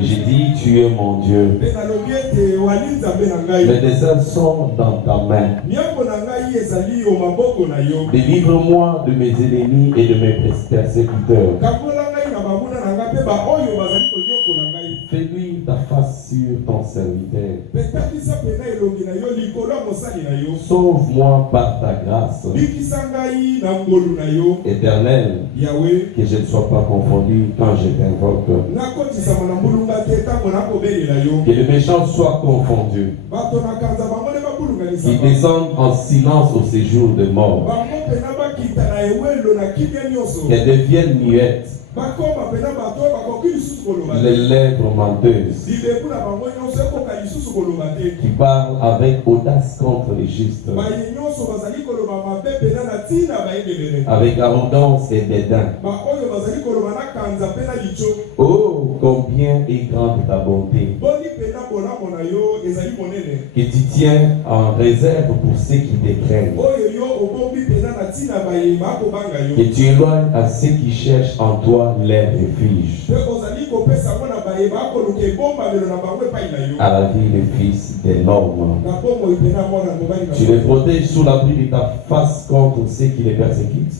J'ai dit, tu es mon Dieu. Mes desseins sont dans ta main. Délivre-moi de mes ennemis et de mes persécuteurs. Fais-lui ta face sur ton serviteur. Sauve-moi par ta grâce. Éternel, que je ne sois pas confondu quand je t'invoque. Que les méchants soient confondus. Qu'ils descendent en silence au séjour de mort. Qu'elles deviennent muettes. Les lèvres menteuses qui parlent avec audace contre les justes, avec arrogance et dédain. Oh, combien est grande ta bonté, que tu tiens en réserve pour ceux qui te craignent, que tu éloignes à ceux qui cherchent en toi leur refuge. À la vie des fils de l'homme. Tu les protèges sous l'abri de ta face contre ceux qui les persécutent.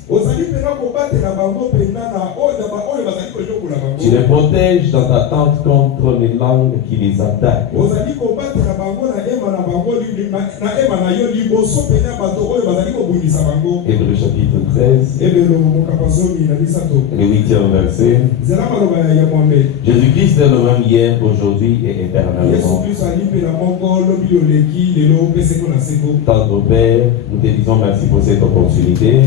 Tu les protèges dans ta tente contre les langues qui les attaquent. Hébreux chapitre 13, le 8e verset. Jésus-Christ est le même hier, aujourd'hui et éternellement. Tendre Père, nous te disons merci pour cette opportunité.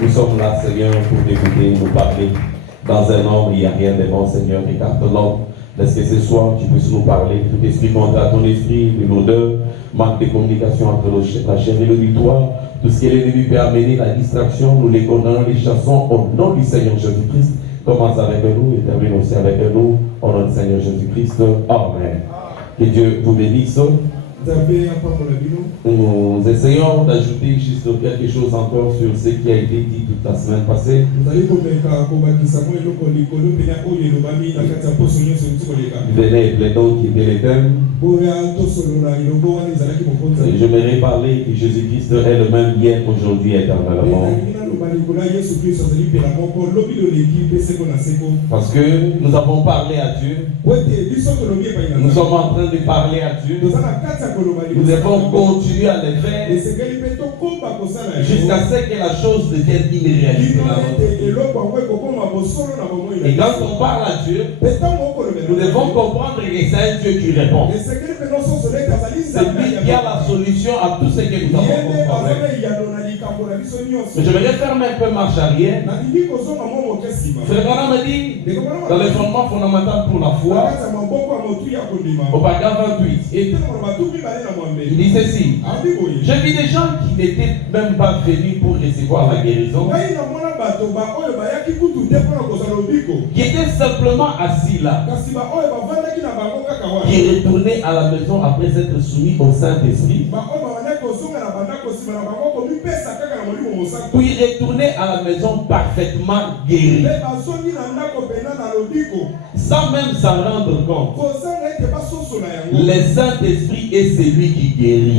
Nous sommes là, Seigneur, pour t'écouter, nous parler. Dans un homme, il n'y a rien de bon, Seigneur. Écarte l'homme. Laisse que ce soir, tu puisses nous parler. Tout esprit contre ton esprit, de l'odeur, manque de communication entre la chair et l'auditoire. Tout ce que l'ennemi peut amener, la distraction, nous les condamnons, les chassons au nom du Seigneur Jésus-Christ. Commence avec nous et termine aussi avec nous. Au nom du Seigneur Jésus-Christ. Amen. Que Dieu vous bénisse. Nous essayons d'ajouter juste quelque chose encore sur ce qui a été dit toute la semaine passée. Venez et plaidons qui étaient les thèmes. J'aimerais parler que Jésus-Christ est le même hier, aujourd'hui et éternellement. Parce que nous avons parlé à Dieu. Nous sommes en train de parler à Dieu. Nous devons continuer à le faire jusqu'à ce que la chose devienne une réalité. Et quand on parle à Dieu, nous devons comprendre que c'est un Dieu qui répond. C'est lui qui a la solution à tout ce que nous avons comme problème. Mais je vais faire un peu marche arrière. Frère Branham me dit, dans les fondements fondamentaux pour la foi, au paragraphe 28, il dit ceci: j'ai vu des gens qui n'étaient même pas venus pour recevoir la guérison, qui étaient simplement assis là, qui retournaient à la maison après être soumis au Saint-Esprit, puis retourner à la maison parfaitement guéri, sans même s'en rendre compte. Le Saint-Esprit est celui qui guérit.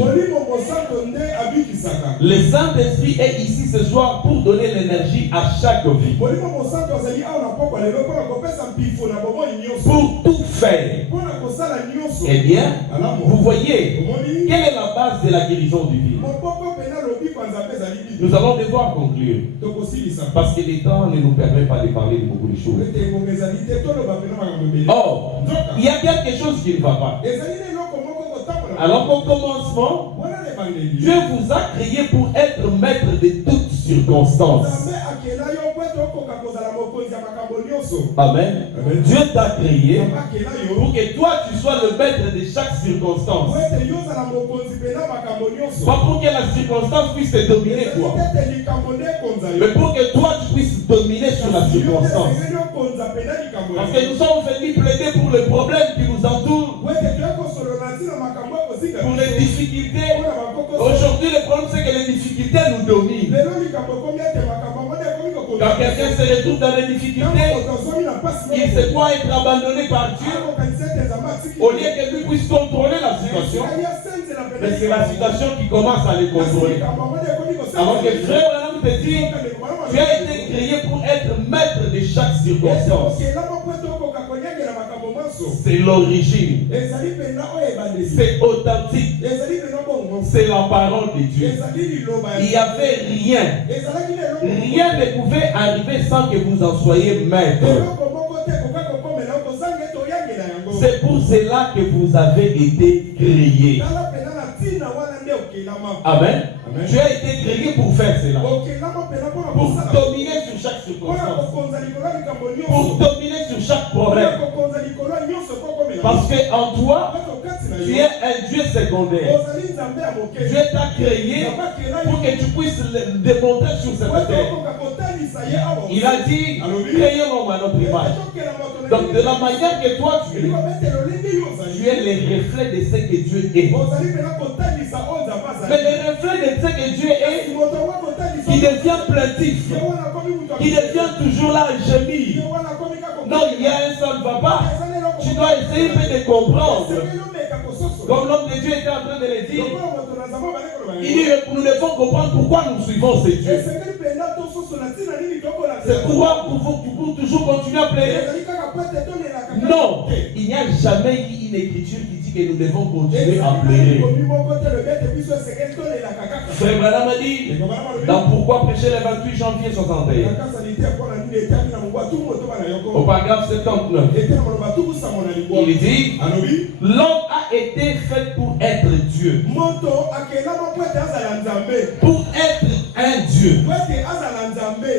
Le Saint-Esprit est ici ce soir pour donner l'énergie à chaque vie, pour tout faire. Eh bien, vous voyez, quelle est la base de la guérison du vie? Nous allons devoir conclure, parce que le temps ne nous permet pas de parler de beaucoup de choses. Or, il y a quelque chose qui ne va pas. Alors qu'au commencement, Dieu vous a créé pour être maître de toutes circonstances. Amen. Dieu t'a créé pour que toi tu sois le maître de chaque circonstance. Pas pour que la circonstance puisse te dominer toi, mais pour que toi tu puisses dominer sur la circonstance. Parce que nous sommes venus plaider pour les problèmes qui nous entourent, pour les difficultés. Aujourd'hui le problème c'est que les difficultés nous dominent. Quand quelqu'un se retrouve dans des difficultés, il se croit être abandonné par Dieu. Au lieu que lui puisse contrôler la situation, mais c'est la situation qui commence à le contrôler. Alors que frère Branham te dit, tu as été créé pour être maître de chaque circonstance. C'est l'origine. C'est authentique. C'est la parole de Dieu. Il n'y avait rien. Rien ne pouvait arriver sans que vous en soyez maître. C'est pour cela que vous avez été créés. Amen. Tu as été créé pour faire cela. Pour dominer sur chaque circonstance. Pour dominer sur chaque problème. Parce qu'en toi, tu es un Dieu secondaire. Dieu t'a créé pour que tu puisses le démontrer sur cette terre. Il a dit, créons l'homme à notre image. Donc de la manière que toi tu es le reflet de ce que Dieu est. Mais le reflet de ce que Dieu est, qui devient plaintif, qui devient toujours là à gémir. Non, il y a un ça ne va pas. Tu dois essayer de comprendre. Comme l'homme de Dieu était en train de le dire, il dit nous devons comprendre pourquoi nous suivons ces dieux. C'est pourquoi pour toujours continuer à plaider. Non, il n'y a jamais eu une écriture qui dit que nous devons continuer à plaider. Frère Branham a dit, dans Pourquoi prêcher le 28 janvier 61, au paragraphe 79, il dit, l'homme a été fait pour être Dieu. Pour être un Dieu.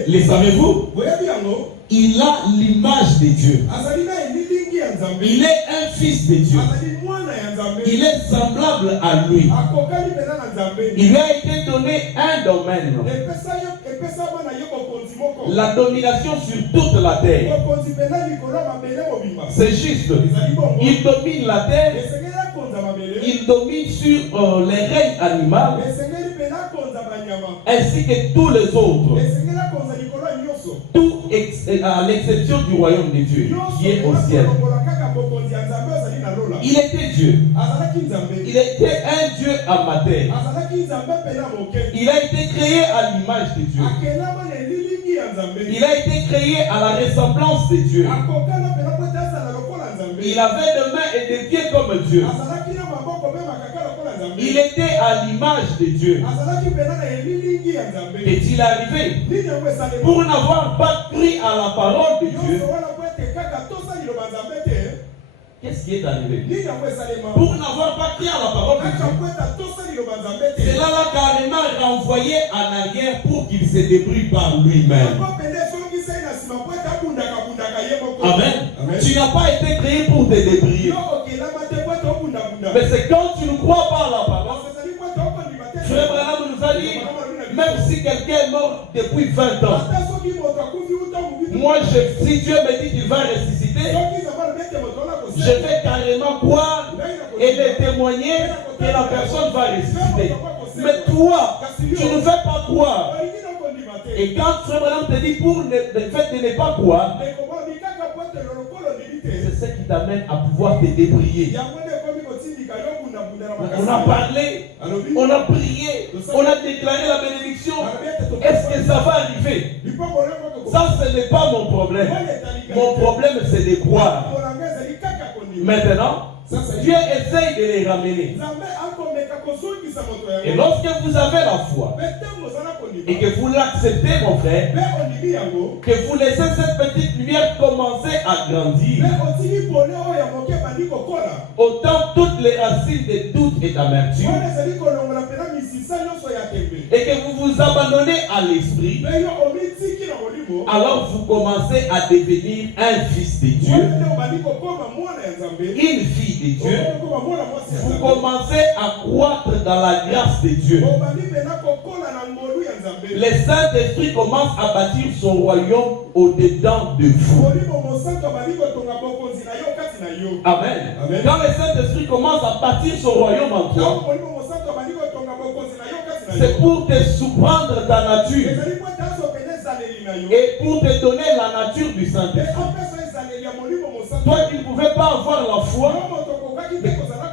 Les savez-vous? Il a l'image de Dieu. Il est un fils de Dieu. Il est semblable à lui. Il lui a été donné un domaine. La domination sur toute la terre. C'est juste. Il domine la terre. Il domine sur les règnes animaux. Ainsi que tous les autres. Tout à l'exception du royaume de Dieu qui est au ciel. Il était Dieu. Il était un Dieu amateur. Il a été créé à l'image de Dieu. Il a été créé à la ressemblance de Dieu. Il avait des mains et des pieds comme Dieu. Il était à l'image de Dieu. Est-il arrivé pour n'avoir pas cru à la parole de Dieu? Qu'est-ce qui est arrivé? Pour n'avoir pas cru à la parole de Dieu, cela l'a carrément renvoyé en arrière pour qu'il se débrouille par lui-même. Amen. Tu n'as pas été créé pour te débrouiller. Mais c'est quand tu ne crois pas à la parole. Frère Branham nous a dit, même si quelqu'un est mort depuis 20 ans, moi, si Dieu me dit qu'il va ressusciter, je vais carrément croire et le témoigner que la personne va ressusciter. Mais toi, tu ne veux pas croire. Et quand Frère Branham te dit pour le fait de ne pas croire, c'est ce qui t'amène à pouvoir te débrouiller. On a parlé, on a prié, on a déclaré la bénédiction. Est-ce que ça va arriver? Ça, ce n'est pas mon problème. Mon problème, c'est de croire. Maintenant, Dieu essaye de les ramener. Et lorsque vous avez la foi et que vous l'acceptez, mon frère, que vous laissez cette petite lumière commencer à grandir, autant toutes les racines de doute et d'amertume, et que vous vous abandonnez à l'esprit, alors vous commencez à devenir un fils de Dieu, une fille de Dieu. Vous commencez à croître dans la grâce de Dieu. Le Saint-Esprit commence à bâtir son royaume au-dedans de vous. Amen. Quand le Saint-Esprit commence à bâtir son royaume en toi, c'est pour te surprendre ta nature. Et pour te donner la nature du Saint-Esprit. Toi qui ne pouvais pas avoir la foi,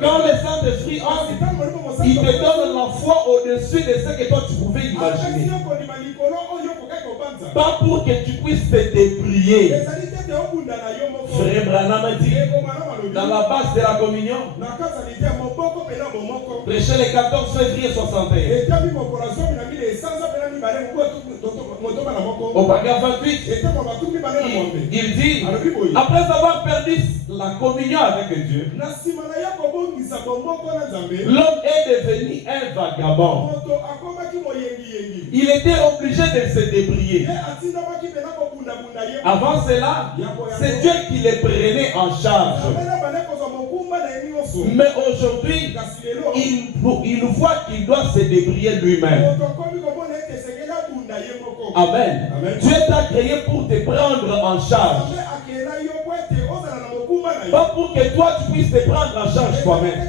quand le Saint-Esprit entre, il te donne la foi au-dessus de ce que toi tu pouvais imaginer. Pas pour que tu puisses te débrouiller. Frère Branham dit, dans la base de la communion, prêché le 14 février 61. Au paragraphe 28, il dit, après avoir perdu la communion avec Dieu, l'homme est devenu un vagabond. Il était obligé de se débrouiller. Avant cela, c'est Dieu qui les prenait en charge. Mais aujourd'hui, il voit qu'il doit se débrouiller lui-même. Amen. Dieu t'a créé pour te prendre en charge. Pas pour que toi tu puisses te prendre en charge toi-même.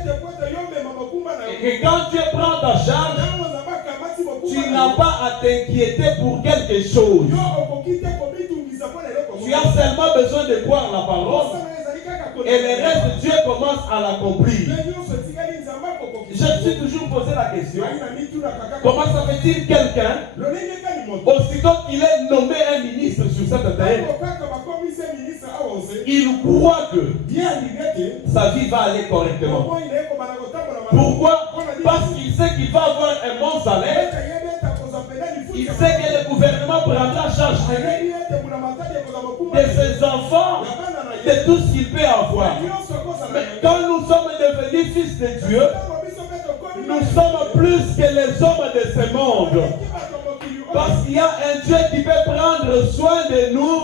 Et quand Dieu prend ta charge, tu n'as pas à t'inquiéter pour quelque chose. Tu as seulement besoin de croire la parole. Et le reste, Dieu commence à l'accomplir. Je me suis toujours posé la question, comment ça fait-il quelqu'un, aussitôt qu'il est nommé un ministre sur cette terre, il croit que sa vie va aller correctement. Pourquoi? Parce qu'il sait qu'il va avoir un bon salaire. Il sait que le gouvernement prendra charge de ses enfants, de tout ce qu'il peut avoir. Mais quand nous sommes devenus fils de Dieu, nous sommes plus que les hommes de ce monde. Parce qu'il y a un Dieu qui peut prendre soin de nous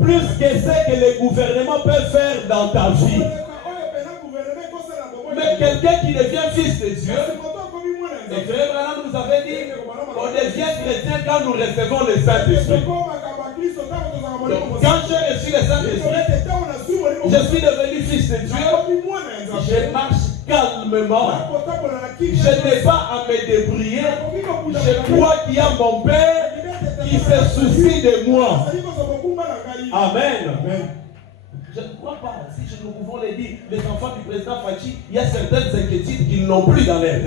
plus que ce que le gouvernement peut faire dans ta vie. Mais quelqu'un qui devient fils de Dieu, et frère Branham nous avait dit, on devient chrétien quand nous recevons le Saint-Esprit. Quand j'ai reçu le Saint-Esprit, je suis devenu fils de Dieu. Je marche calmement. Je n'ai pas à me débrouiller. Je crois qu'il y a mon Père qui se soucie de moi. Amen. Je ne crois pas, si nous pouvons le dire, les enfants du président Fachi, il y a certaines inquiétudes qu'ils n'ont plus dans leur vie.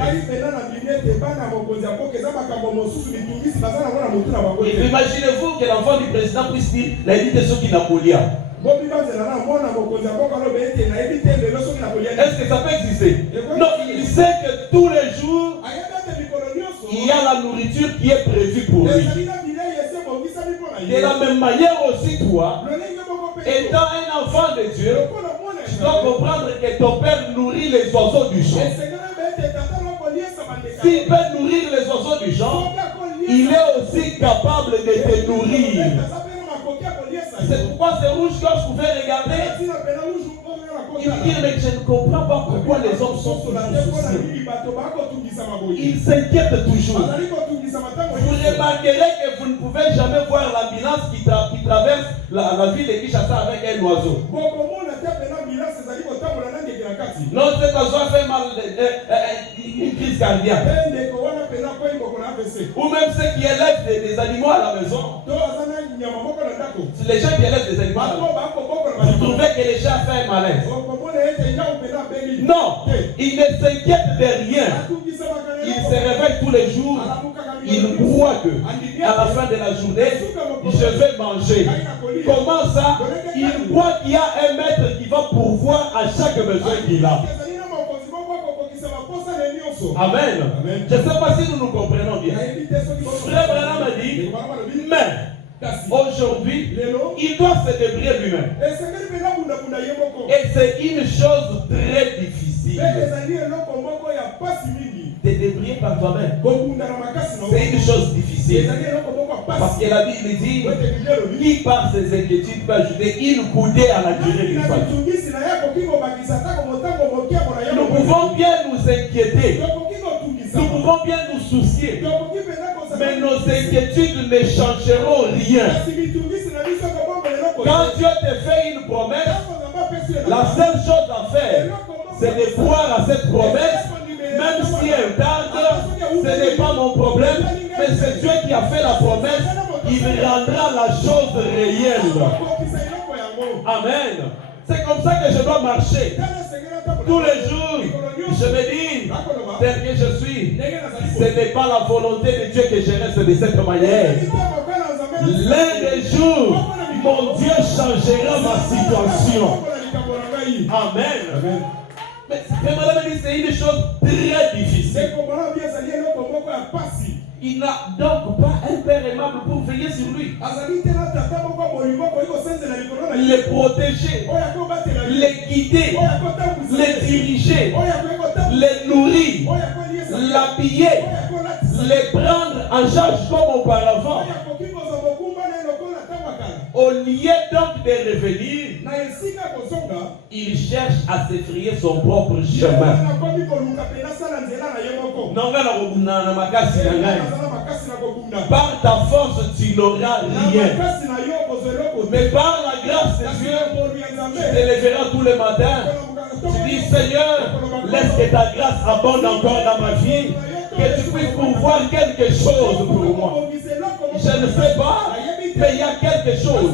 Imaginez-vous que l'enfant du président puisse dire la vie de ceux qui Napoléon. Est-ce que ça peut exister? Non, il sait que tous les jours, il y a la nourriture qui est prévue pour lui. De la même manière aussi, toi, étant un enfant de Dieu, tu dois comprendre que ton Père nourrit les oiseaux du champ. S'il peut nourrir les oiseaux du champ, il est aussi capable de te nourrir. C'est pourquoi c'est rouge quand je pouvais regarder. Il dit, mais je ne comprends pas pourquoi les hommes sont toujours soucieux. Ils s'inquiètent toujours. Vous remarquerez que vous ne pouvez jamais voir l'ambulance qui traverse la ville de Kinshasa avec un oiseau. Non, cet oiseau a fait mal, une crise cardiaque. Ou même ceux qui élèvent des animaux à la maison. Les gens qui élèvent des animaux à la maison, vous trouvez que les gens font un malaise. Non, ils ne s'inquiètent de rien. Ils se réveillent tous les jours. Ils croient que à la fin de la journée, je vais manger. Comment ça? Ils croient qu'il y a un maître qui va pourvoir à chaque besoin qu'il a. Amen. Je ne sais pas si nous nous comprenons bien. Frère Branham a dit, mais aujourd'hui, il doit se débrouiller lui-même. Et c'est une chose très difficile. Te débrouiller par toi-même. C'est une chose difficile. Parce que la Bible dit, qui par ses inquiétudes peut ajouter une coudée à la durée du famille. Nous pouvons bien nous inquiéter. Nous pouvons bien nous soucier. Mais nos inquiétudes ne changeront rien. Quand Dieu te fait une promesse, la seule chose à faire, c'est de croire à cette promesse. Même si elle tarde, ce n'est pas mon problème, mais c'est Dieu qui a fait la promesse. il rendra la chose réelle. Amen. C'est comme ça que je dois marcher. Tous les jours, je me dis, tel que je suis, ce n'est pas la volonté de Dieu que je reste de cette manière. L'un des jours, mon Dieu changera ma situation. Amen. Mais c'est une chose très difficile. Il n'a donc pas un père aimable pour veiller sur lui. Les protéger, les guider, les diriger, les nourrir, l'habiller, les prendre en charge comme auparavant. Au lieu donc de revenir, il cherche à s'effrayer son propre chemin. Par ta force, tu n'auras rien. Mais par la grâce de Dieu, tu te lèveras tous les matins. Tu dis, Seigneur, laisse que ta grâce abonde encore dans ma vie. Que tu puisses pourvoir quelque chose pour moi. Je ne sais pas, mais il y a quelque chose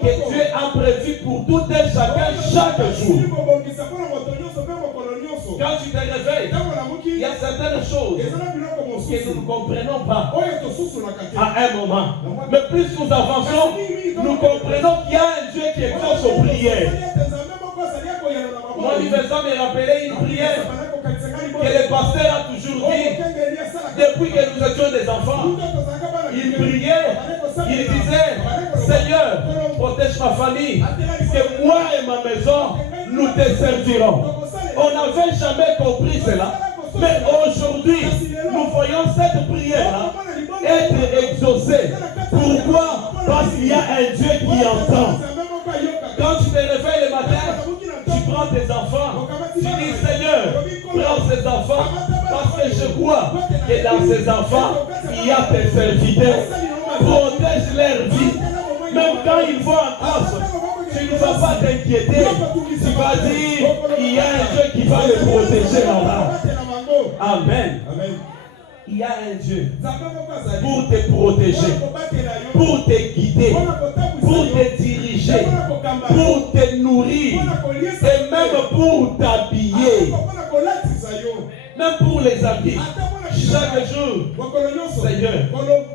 que Dieu a prévu pour tout un chacun chaque jour. Quand tu te réveilles, il y a certaines choses que nous ne comprenons pas à un moment. Mais plus nous avançons, nous comprenons qu'il y a un Dieu qui exauce aux prières. Moi, il me rappeler une prière que le pasteur a toujours dit depuis que nous étions des enfants. Il priait, il disait, Seigneur, protège ma famille, que moi et ma maison, nous te servirons. On n'avait jamais compris cela, mais aujourd'hui, nous voyons cette prière-là être exaucée. Pourquoi? Parce qu'il y a un Dieu qui entend. Quand tu te réveilles le matin, tu prends tes enfants, tu dis, Seigneur, prends ces enfants, parce que je crois que dans ces enfants, il y a tes serviteurs. Protège leur vie. Même quand ils vont en classe, tu ne vas pas t'inquiéter. Tu vas dire, il y a un Dieu qui va les protéger là-bas. Amen. Il y a un Dieu pour te protéger, pour te guider, pour te diriger, pour te nourrir et même pour t'habiller. Même pour les habits. Chaque jour, Seigneur,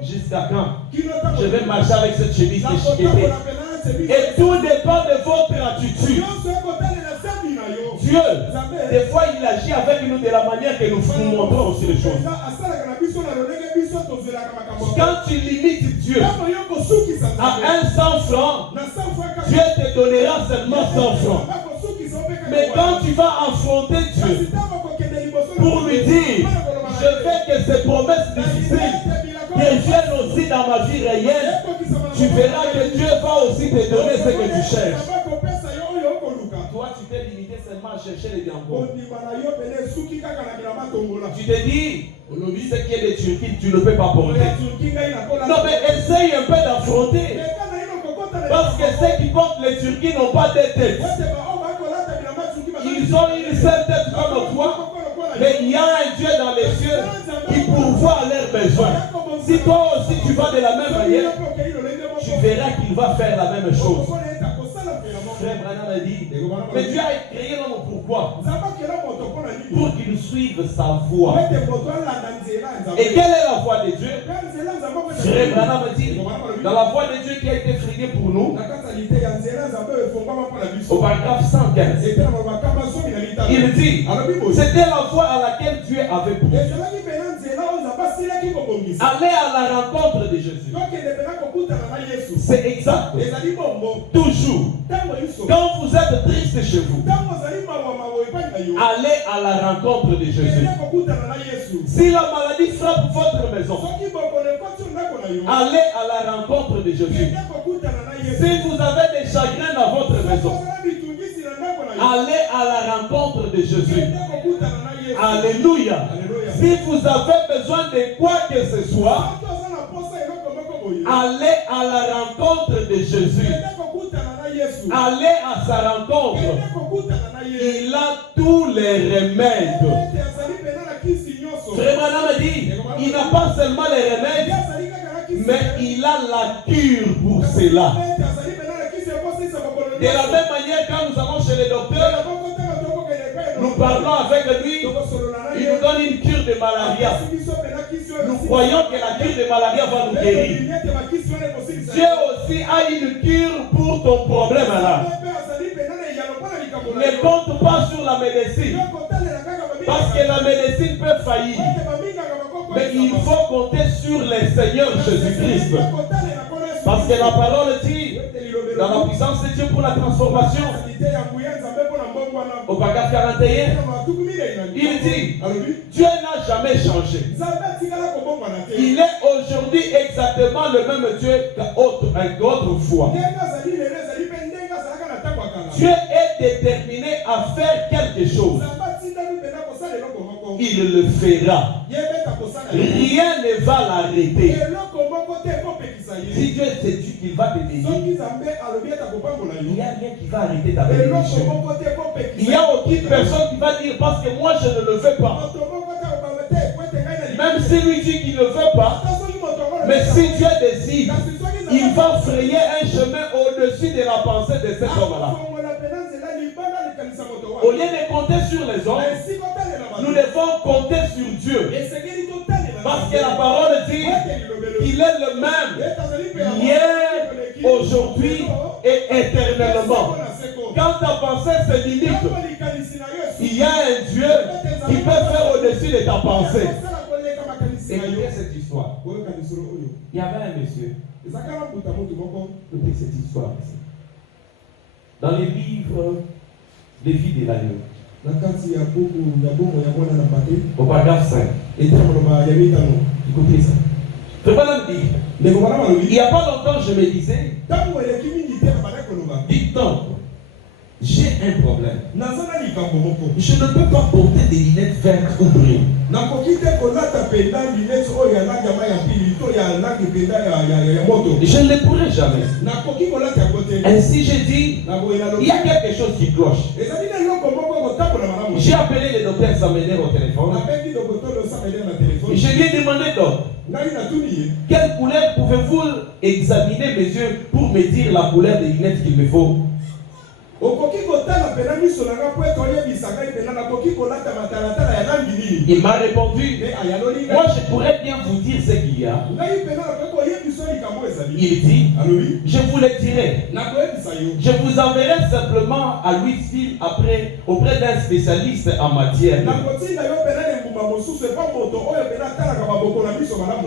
jusqu'à quand je vais marcher avec cette chemise déchiquetée? Et tout dépend de votre attitude. Dieu, des fois, il agit avec nous de la manière que nous vous montrons aussi les choses. Quand tu limites Dieu à 100 francs, Dieu te donnera seulement 100 francs. Mais quand tu vas affronter Dieu pour lui dire, je veux que ces promesses difficiles deviennent aussi dans ma vie réelle, tu verras que Dieu va aussi te donner ce que tu cherches. Toi, tu t'es limité seulement à chercher les diamants. Tu te dis, ce qui est de Turquie, tu ne peux pas porter. Non, mais essaye un peu d'affronter. Parce que ceux qui portent les Turquis n'ont pas de tête. Ils ont une seule tête comme toi. Mais il y a un Dieu dans les cieux qui pourvoit à leurs besoins. Si toi aussi tu vas de la même manière, tu verras qu'il va faire la même chose. Frère Branham a dit, mais Dieu a créé l'homme pourquoi? Pour qu'il suive sa voie. Et quelle est la voie de Dieu? Frère Branham a dit, dans la voie de Dieu qui a été freinée pour nous, au paragraphe 115, il dit, c'était la voie à laquelle Dieu avait pris. Aller à la rencontre de Jésus. C'est exact. Toujours. Quand vous êtes triste chez vous, allez à la rencontre de Jésus. Si la maladie frappe votre maison, allez à la rencontre de Jésus. Si vous avez des chagrins dans votre maison, allez à la rencontre de Jésus. Alléluia. Si vous avez besoin de quoi que ce soit, allez à la rencontre de Jésus. Allez à sa rencontre. Il a tous les remèdes. Frère Branham dit, il n'a pas seulement les remèdes, Mais il a la cure pour cela. De la même manière, quand nous allons chez les docteurs, nous parlons avec lui, il nous donne une cure de malaria. Nous croyons que la cure de malaria va nous guérir. Dieu aussi a une cure pour ton problème là. Ne compte pas sur la médecine. Parce que la médecine peut faillir. Mais il faut compter sur le Seigneur Jésus-Christ. Parce que la parole dit, dans la puissance de Dieu pour la transformation, au paragraphe 41, il dit, Dieu n'a jamais changé. Il est aujourd'hui exactement le même Dieu qu'autrefois. Dieu est déterminé à faire quelque chose. Il le fera. Rien ne va l'arrêter. Si Dieu te dit qu'il va te bénir, il n'y a rien qui va arrêter ta bénédiction. Il n'y a aucune personne qui va dire parce que moi je ne le veux pas. Même si lui dit qu'il ne veut pas, mais si Dieu décide, il va frayer un chemin au-dessus de la pensée de cet homme-là. Au lieu de compter sur les hommes, nous devons compter sur Dieu. Parce que la parole dit qu'il est le même hier, aujourd'hui et éternellement. Quand ta pensée se limite, il y a un Dieu qui peut faire au-dessus de ta pensée. Écoutez cette histoire. Il y avait un monsieur. Écoutez cette histoire. Dans les livres des vies de l'agneau, au paragraphe 5, écoutez ça. Il n'y a pas longtemps, je me disais, dites donc, j'ai un problème. Je ne peux pas porter des lunettes vertes ou brunes. Je ne les pourrai jamais. Ainsi j'ai dit, il y a quelque chose qui cloche. J'ai appelé le docteur Samener au téléphone. Je lui ai demandé donc, quelle couleur pouvez-vous examiner mes yeux pour me dire la couleur des lunettes qu'il me faut? Il m'a répondu, moi je pourrais bien vous dire ce qu'il y a. Il dit, je vous le dirai. Je vous enverrai simplement à Louisville auprès d'un spécialiste en matière.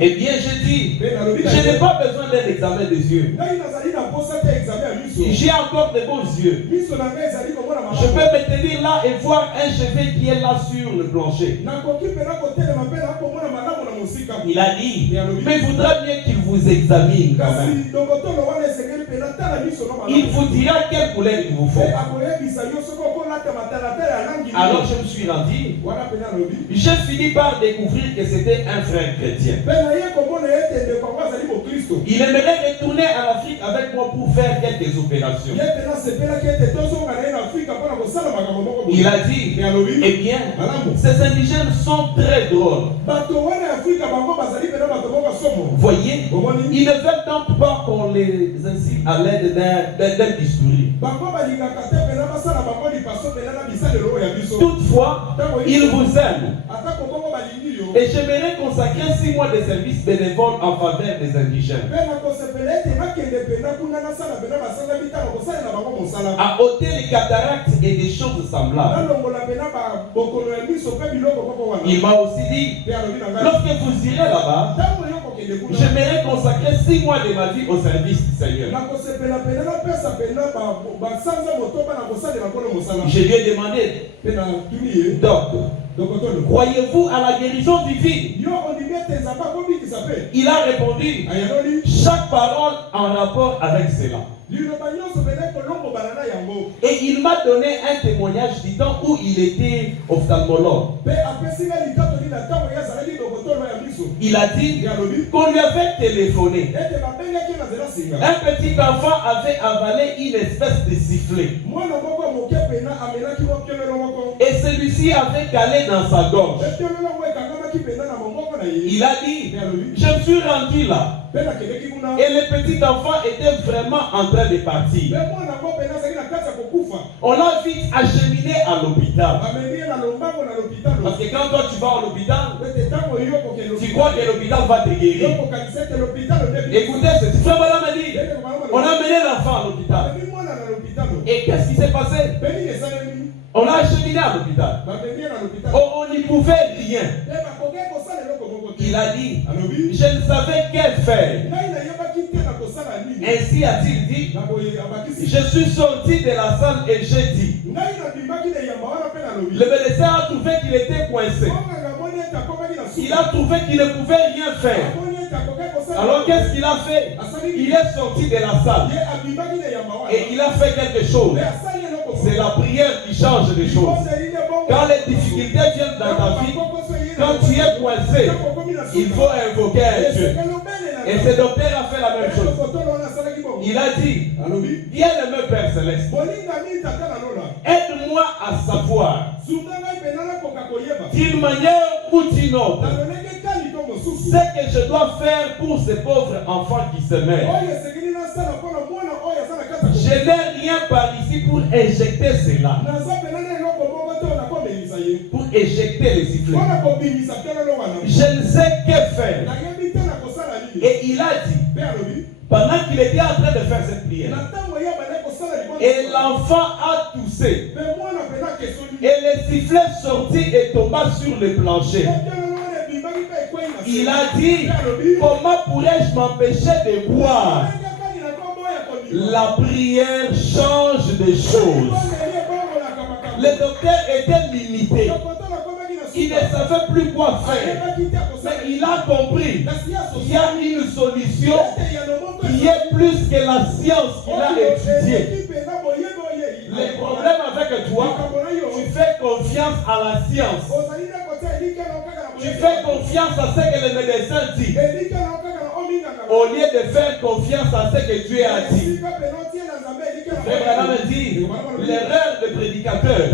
Eh bien je dis, je n'ai pas besoin d'un examen des yeux. J'ai encore de bons yeux. Je peux me tenir là et voir un cheveu qui est là sur le plancher. Il a dit, mais il faudra bien qu'il vous examine quand même. Il vous dira quelle couleur il vous faut. Alors je me suis rendu. J'ai fini par découvrir que c'était un frère chrétien. Il aimerait retourner en Afrique avec moi pour faire quelques opérations. Il a dit, eh bien, ces indigènes sont très drôles. Voyez, ils ne veulent donc pas qu'on les incite à l'aide d'un bistouri. Toutefois, ils vous aiment. Et j'aimerais consacrer 6 mois de service bénévole en faveur des indigènes. À ôter les cataractes et des choses semblables. Il m'a aussi dit, lorsque vous irez là-bas, j'aimerais consacrer 6 mois de ma vie au service du Seigneur. Je lui ai demandé, donc, croyez-vous à la guérison divine? Il a répondu, chaque parole en rapport avec cela. Et il m'a donné un témoignage du temps où il était ophtalmologue. Il a dit qu'on lui avait téléphoné. Un petit enfant avait avalé une espèce de sifflet. Et celui-ci avait calé dans sa gorge. Il a dit, je me suis rendu là. Et le petit enfant était vraiment en train de partir. On l'a vite acheminé à l'hôpital. Parce que quand toi tu vas à l'hôpital, tu crois que l'hôpital va te guérir. Écoutez, c'est frère Bala m'a dit, on a mené l'enfant à l'hôpital. Et qu'est-ce qui s'est passé? On l'a acheminé à l'hôpital. On n'y pouvait rien. Il a dit, je ne savais qu'elle faire. Ainsi a-t-il dit, je suis sorti de la salle et j'ai dit. Le médecin a trouvé qu'il était coincé. Il a trouvé qu'il ne pouvait rien faire. Alors qu'est-ce qu'il a fait? Il est sorti de la salle. Et il a fait quelque chose. C'est la prière qui change les choses. Quand les difficultés viennent dans ta vie, quand tu es coincé, il faut invoquer un Dieu. Et ce docteur a fait la même chose. Il a dit, bien-aimé Père Céleste, aide-moi à savoir, d'une manière ou d'une autre, ce que je dois faire pour ces pauvres enfants qui se meurent. Je n'ai rien par ici pour injecter cela. Pour éjecter les sifflets. Je ne sais que faire. Et il a dit, pendant qu'il était en train de faire cette prière, et l'enfant a toussé, et le sifflet sortit et tomba sur le plancher. Il a dit, comment pourrais-je m'empêcher de boire? La prière change des choses. Le docteur était limité. Il ne savait plus quoi faire. Mais il a compris qu'il y a une solution qui est plus que la science qu'il a étudiée. Le problème avec toi, tu fais confiance à la science. Tu fais confiance à ce que le médecin dit. Au lieu de faire confiance à ce que Dieu a dit. Frère Branham dit, l'erreur de prédicateur,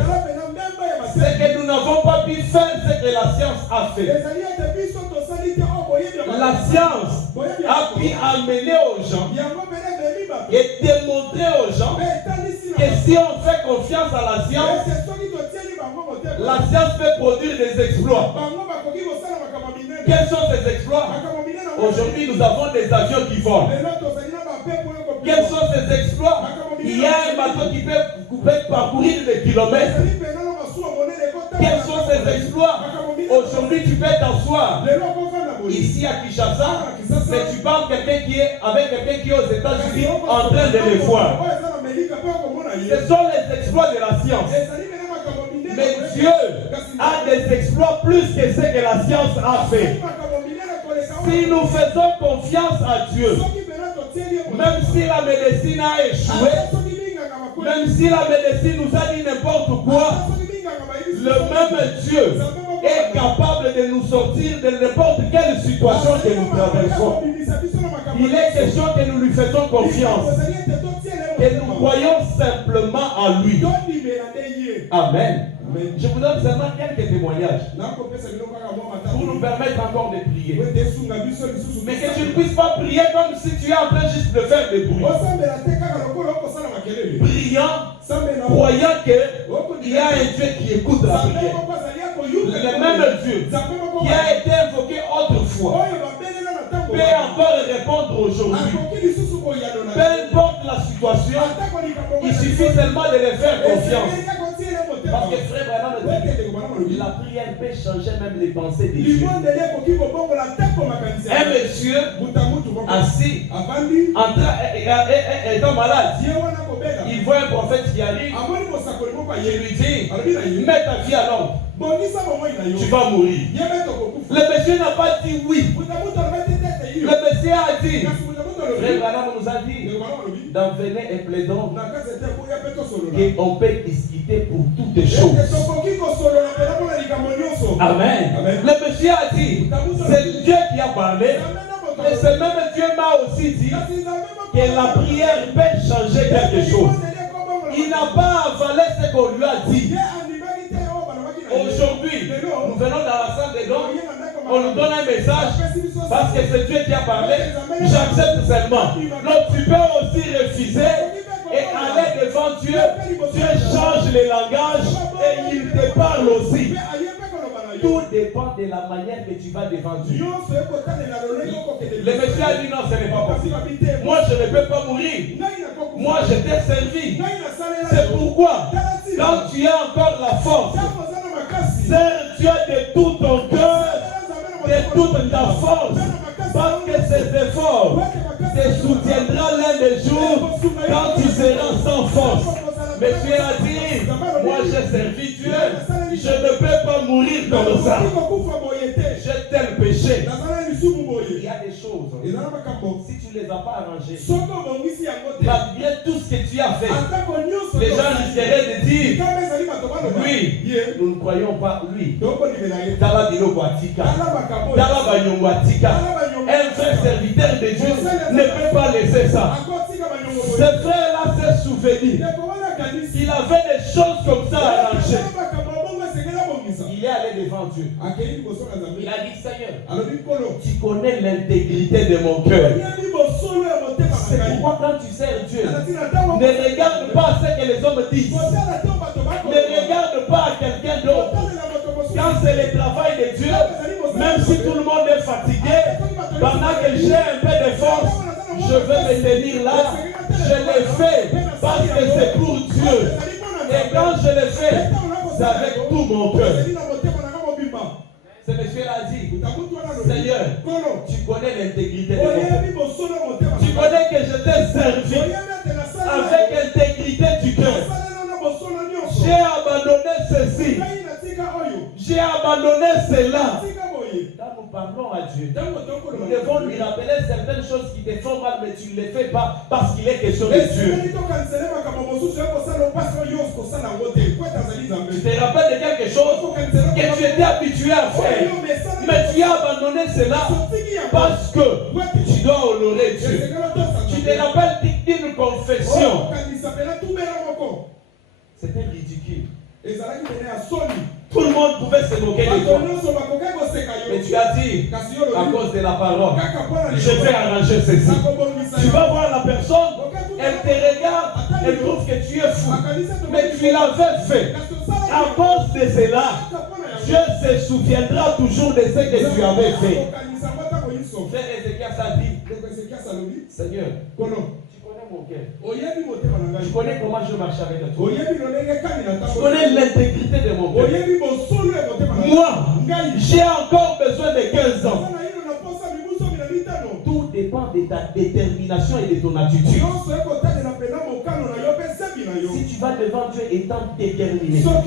c'est que nous n'avons pas pu faire ce que la science a fait. La science a pu amener aux gens et démontrer aux gens que si on fait confiance à la science peut produire des exploits. Quels sont ces exploits? Aujourd'hui, nous avons des avions qui volent. Quels sont ces exploits? Il y a un bateau qui peut parcourir des kilomètres. Quels sont ces exploits? Aujourd'hui, tu peux t'asseoir ici à Kinshasa, mais tu parles avec quelqu'un qui est aux États-Unis en train de les voir. Ce sont les exploits de la science. Mais Dieu a des exploits plus que ce que la science a fait. Si nous faisons confiance à Dieu, même si la médecine a échoué, même si la médecine nous a dit n'importe quoi, le même Dieu est capable de nous sortir de n'importe quelle situation que nous traversons. Il est question que nous lui faisons confiance, que nous croyons simplement à lui. Amen. Je vous donne seulement quelques témoignages pour nous permettre encore de prier. Mais que tu ne puisses pas prier comme si tu es en train juste de faire des bruits. Priant, croyant qu'il y a un Dieu qui écoute la prière. Le même Dieu qui a été invoqué autrefois peut encore répondre aujourd'hui. Peu importe la situation, il suffit seulement de les faire confiance. Parce que frère Branham dit, la prière peut changer même les pensées des dieux. Un monsieur assis, étant malade, il voit un prophète qui arrive, il lui dit, mets ta vie à l'ordre, tu vas mourir. Le monsieur n'a pas dit oui. Le monsieur a dit, frère Branham nous a dit, dans Venez et plaidons, qu'on peut discuter pour toutes choses. Amen. Le monsieur a dit, c'est Dieu qui a parlé, mais ce même Dieu m'a aussi dit que la prière peut changer quelque chose. Il n'a pas avalé ce qu'on lui a dit. Aujourd'hui, nous venons dans la salle de dons on nous donne un message parce que c'est Dieu qui a parlé, j'accepte seulement. Donc tu peux aussi refuser et aller devant Dieu. Dieu change les langages et il te parle aussi. Tout dépend de la manière que tu vas devant Dieu. Le monsieur a dit non, ce n'est pas possible. Moi, je ne peux pas mourir. Moi, je t'ai servi. C'est pourquoi, quand tu as encore la force, sers Dieu de tout ton cœur, de toute ta force, parce que ces efforts te soutiendront l'un des jours quand tu seras sans force. Monsieur a dit, moi j'ai servi Dieu, je ne peux pas mourir comme ça. J'ai tel péché. Il y a des choses, si tu ne les as pas arrangées, malgré tout ce que tu as fait, les gens risqueraient de dire, lui, nous ne croyons pas, lui. Un vrai serviteur de Dieu ne peut pas laisser ça. Ce frère-là s'est souvenu. Il avait des choses comme ça arrangées. Il est allé devant Dieu. Il a dit, Seigneur, tu connais l'intégrité de mon cœur. C'est pourquoi quand tu sers Dieu, ne regarde pas ce que les hommes disent. Ne regarde pas à quelqu'un d'autre. Quand c'est le travail de Dieu, même si tout le monde est fatigué, pendant que j'ai un peu de force, je vais me tenir là. Je le fais parce que c'est pour Dieu. Et quand je le fais, c'est avec tout mon cœur. Ce monsieur l'a dit, Seigneur, tu connais l'intégrité de mon cœur. Tu connais que je t'ai servi avec intégrité du cœur. J'ai abandonné ceci. J'ai abandonné cela. Quand nous parlons à Dieu, nous devons lui rappeler certaines choses qui te font mal, mais tu ne les fais pas parce qu'il est question de Dieu. Tu te rappelles de quelque chose que tu étais habitué à faire, mais tu as abandonné cela parce que tu dois honorer Dieu. Tu te rappelles d'une confession. C'était ridicule. Tout le monde pouvait se moquer de toi. Mais tu as dit, à cause de la parole, je vais arranger ceci. Tu vas voir la personne, elle te regarde, elle trouve que tu es fou. Mais tu l'avais fait. À cause de cela, Dieu se souviendra toujours de ce que tu avais fait. Frère Ézéchias a dit, Seigneur, tu connais mon cœur. Tu connais comment je marche avec toi. Tu connais l'intégrité de mon cœur. Moi, j'ai encore besoin de 15 ans. Tout dépend de ta détermination et de ton attitude. Si tu vas devant Dieu étant déterminé. Frère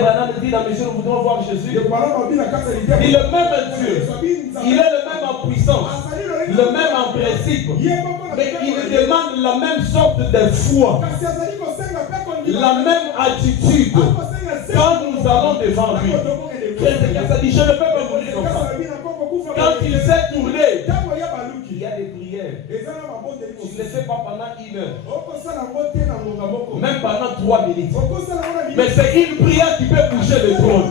Branham dit dans Monsieur, nous voudrons voir Jésus. Il est le même Dieu. Il est le même en puissance. Le même en principe. Mais il demande la même sorte de foi. La même attitude. Quand nous allons devant lui. Frère Ézéchias dit, je ne peux pas mourir comme ça. Quand il s'est tourné, il y a des prières. Tu ne les fais pas pendant 1 heure. Même pendant 3 minutes. Mais c'est une prière qui peut bouger le trône.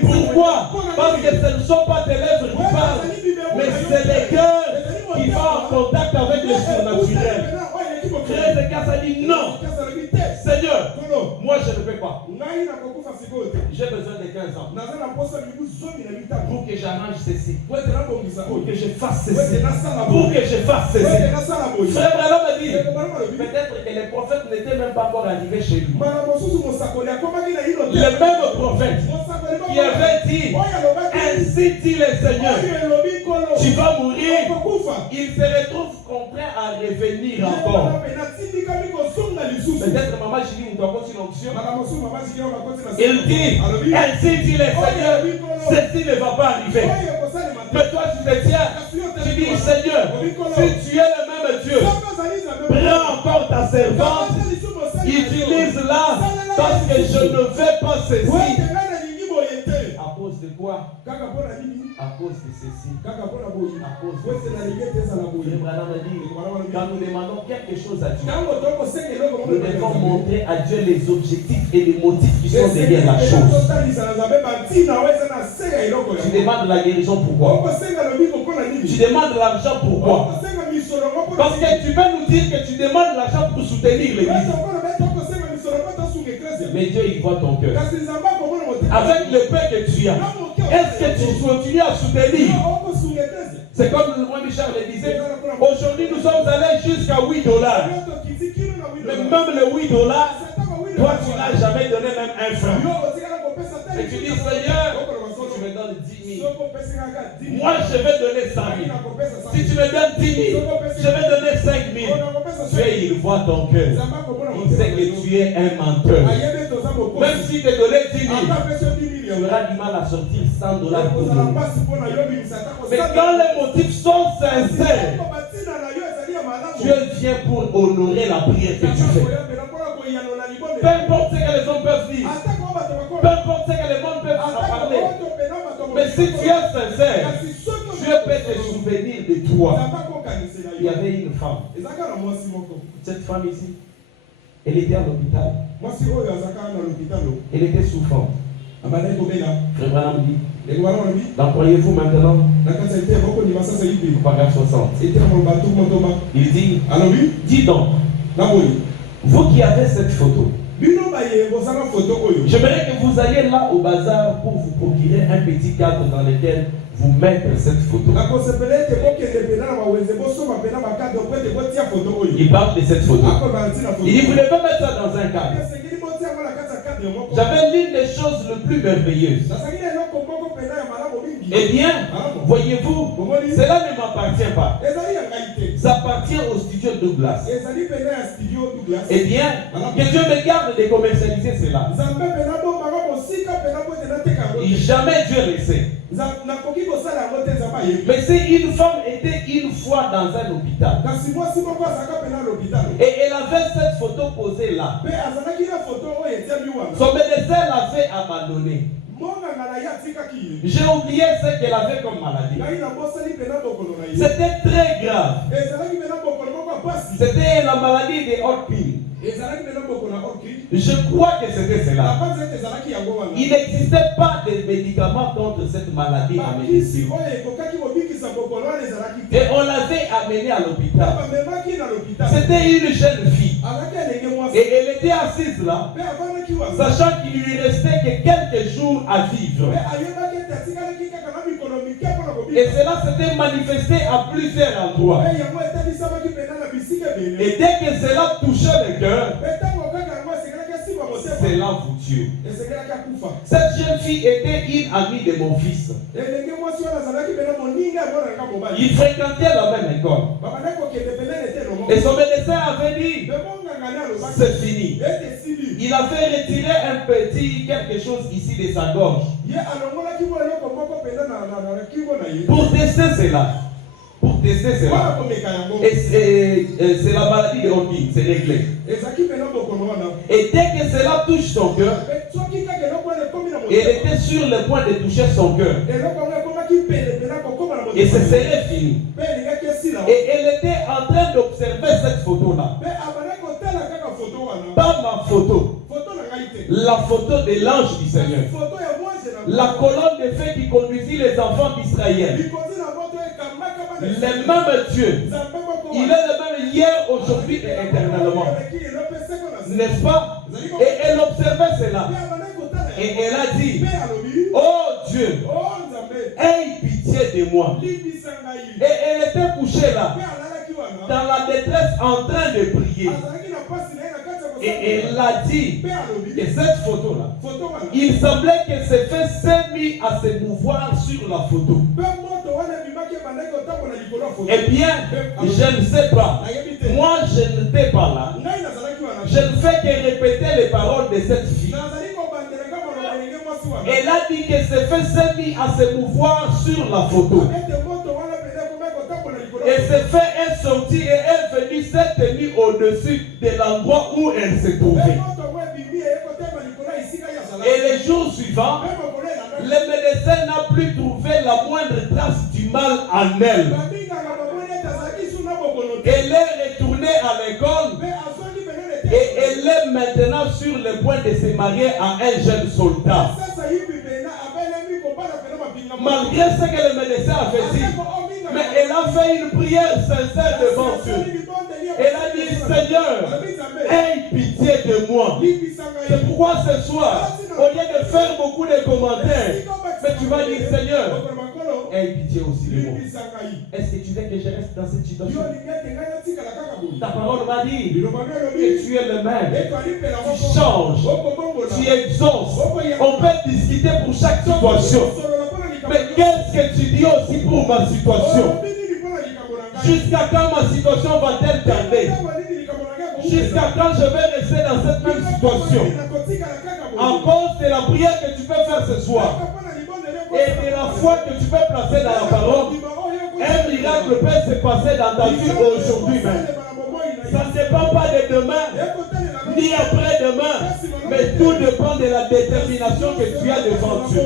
Pourquoi? Parce que ce ne sont pas tes lèvres qui parlent, mais c'est le cœur qui va en contact avec le surnaturel. Frère Ézéchias a dit non. Seigneur, moi je ne peux pas. J'ai besoin de 15 ans pour que j'arrange ceci, pour que je fasse ceci, pour que je fasse ceci. Frère Branham a dit, peut-être que les prophètes n'étaient même pas encore arrivés chez lui. Le même prophète qui avait dit, ainsi dit le Seigneur, tu vas mourir, il se retrouve contraint à revenir encore. Peut-être maman Julie, on doit continuer l'onction. Il dit, ainsi dit le Seigneur, ceci ne va pas arriver. Mais toi tu te tiens, tu dis, Seigneur, si tu es le même Dieu, prends encore ta servante, utilise-la, parce que je ne fais pas ceci. À cause de quoi? À cause de ceci. À cause de ceci. Quand nous demandons quelque chose à Dieu, nous devons montrer à Dieu les objectifs et les motifs qui sont derrière la chose. Tu demandes la guérison pourquoi? Tu demandes l'argent pourquoi? Parce que tu veux nous dire que tu demandes l'argent pour soutenir l'église. Mais Dieu, il voit ton cœur. Avec le pain que tu as, est-ce que tu continues à soutenir? C'est comme le roi Michel le disait. Aujourd'hui, nous sommes allés jusqu'à $8. Mais même le $8, toi, tu n'as jamais donné même un franc. Et tu dis, Seigneur, tu me donnes 10 000. Moi, je vais donner 100 000. Si tu me donnes 10 000, je vais donner 5 000. Dieu, il voit ton cœur. Il sait que tu es un menteur. Même si tu as donné 10 000, tu auras du mal à sortir $100 pour donner. Mais quand les motifs sont sincères, Dieu vient pour honorer la prière que tu fais. Peu importe ce que les hommes peuvent dire, peu importe ce que les hommes peuvent en parler, mais si tu es sincère, Dieu peut te souvenir de toi. Il y avait une femme. Cette femme ici, elle était à l'hôpital. Elle était souffrante. Frère Branham dit, la croyez-vous maintenant? Paragraphe 60. Il dit, dis donc, vous qui avez cette photo, j'aimerais que vous alliez là au bazar pour vous procurer un petit cadre dans lequel vous mettre cette photo. Il parle de cette photo. Il dit, vous devez mettre ça dans un cadre. J'avais l'une des choses les plus merveilleuses. Eh bien, voyez-vous, cela ne m'appartient pas. Ça appartient au studio Douglas. Eh bien, que Dieu me garde de commercialiser cela. Jamais Dieu le sait. Mais si une femme était une fois dans un hôpital et elle avait cette photo posée là, son médecin l'avait abandonnée. J'ai oublié ce qu'elle avait comme maladie. C'était très grave. C'était la maladie de Hodgkin. Je crois que c'était cela. Il n'existait pas de médicaments contre cette maladie en médecine. Et on l'avait amenée à l'hôpital. C'était une jeune fille. Et elle était assise là, sachant qu'il lui restait que quelques jours à vivre. Et cela s'était manifesté à plusieurs endroits. Et dès que cela touchait le cœur, cela vous tue. Cette jeune fille était une amie de mon fils. Ils fréquentaient la même école. Et son médecin avait dit, c'est fini. Il avait retiré un petit quelque chose ici de sa gorge. Pour tester cela. Pour tester cela. Et c'est la maladie de Hodgkin, c'est réglé. Et dès que cela touche son cœur, elle était sur le point de toucher son cœur. Et ce serait fini. Et elle était en train d'observer cette photo-là. Pas ma photo. La photo de l'ange du Seigneur. La colonne de feu qui conduisit les enfants d'Israël. Le même Dieu. Il est le même hier, aujourd'hui et éternellement. N'est-ce pas? Et elle observait cela. Et elle a dit, oh Dieu, aie pitié de moi. Et elle était couchée là, dans la détresse, en train de prier. Et elle a dit, et cette photo-là, il semblait que ses fesses s'est mis à se mouvoir sur la photo. Eh bien, je ne sais pas. Moi, je n'étais pas là. Je ne fais que répéter les paroles de cette fille. Elle a dit que ses fesses s'est mis à se mouvoir sur la photo. Et ses fesses est sortie et est venue s'est tenue au-dessus de l'endroit où elle se trouvait. Et les jours suivants, le médecin n'a plus trouvé la moindre trace du mal en elle. Elle est retournée à l'école et elle est maintenant sur le point de se marier à un jeune soldat. malgré ce que le médecin avait dit. Mais elle a fait une prière sincère devant Dieu. Elle a dit, Seigneur, aie pitié de moi. C'est pourquoi ce soir, au lieu de faire beaucoup de commentaires, mais tu vas dire, Seigneur, aie pitié aussi de moi. Est-ce que tu veux que je reste dans cette situation? Ta parole m'a dit que tu es le même. Tu changes, tu exauces. On peut discuter pour chaque situation. Mais qu'est-ce que tu dis aussi pour ma situation? Jusqu'à quand ma situation va-t-elle tarder? Jusqu'à quand je vais rester dans cette même situation? À cause de la prière que tu peux faire ce soir et de la foi que tu peux placer dans la parole, un miracle peut se passer dans ta vie aujourd'hui même. Ça ne dépend pas de demain, ni après-demain, mais tout dépend de la détermination que tu as devant Dieu.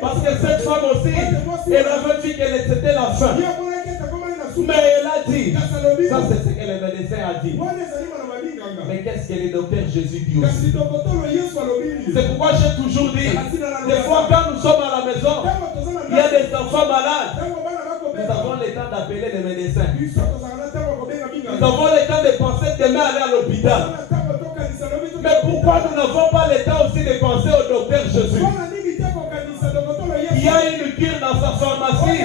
Parce que cette femme aussi, elle avait dit qu'elle c'était la fin. Mais elle a dit, ça c'est ce que le médecin a dit. Mais qu'est-ce que le docteur Jésus dit aussi? C'est pourquoi j'ai toujours dit, des fois quand nous sommes à la maison, il y a des enfants malades. Nous avons le temps d'appeler les médecins. Nous avons le temps de penser demain aller à l'hôpital. Mais pourquoi nous n'avons pas le temps aussi de penser au docteur Jésus? Il y a une cure dans sa pharmacie.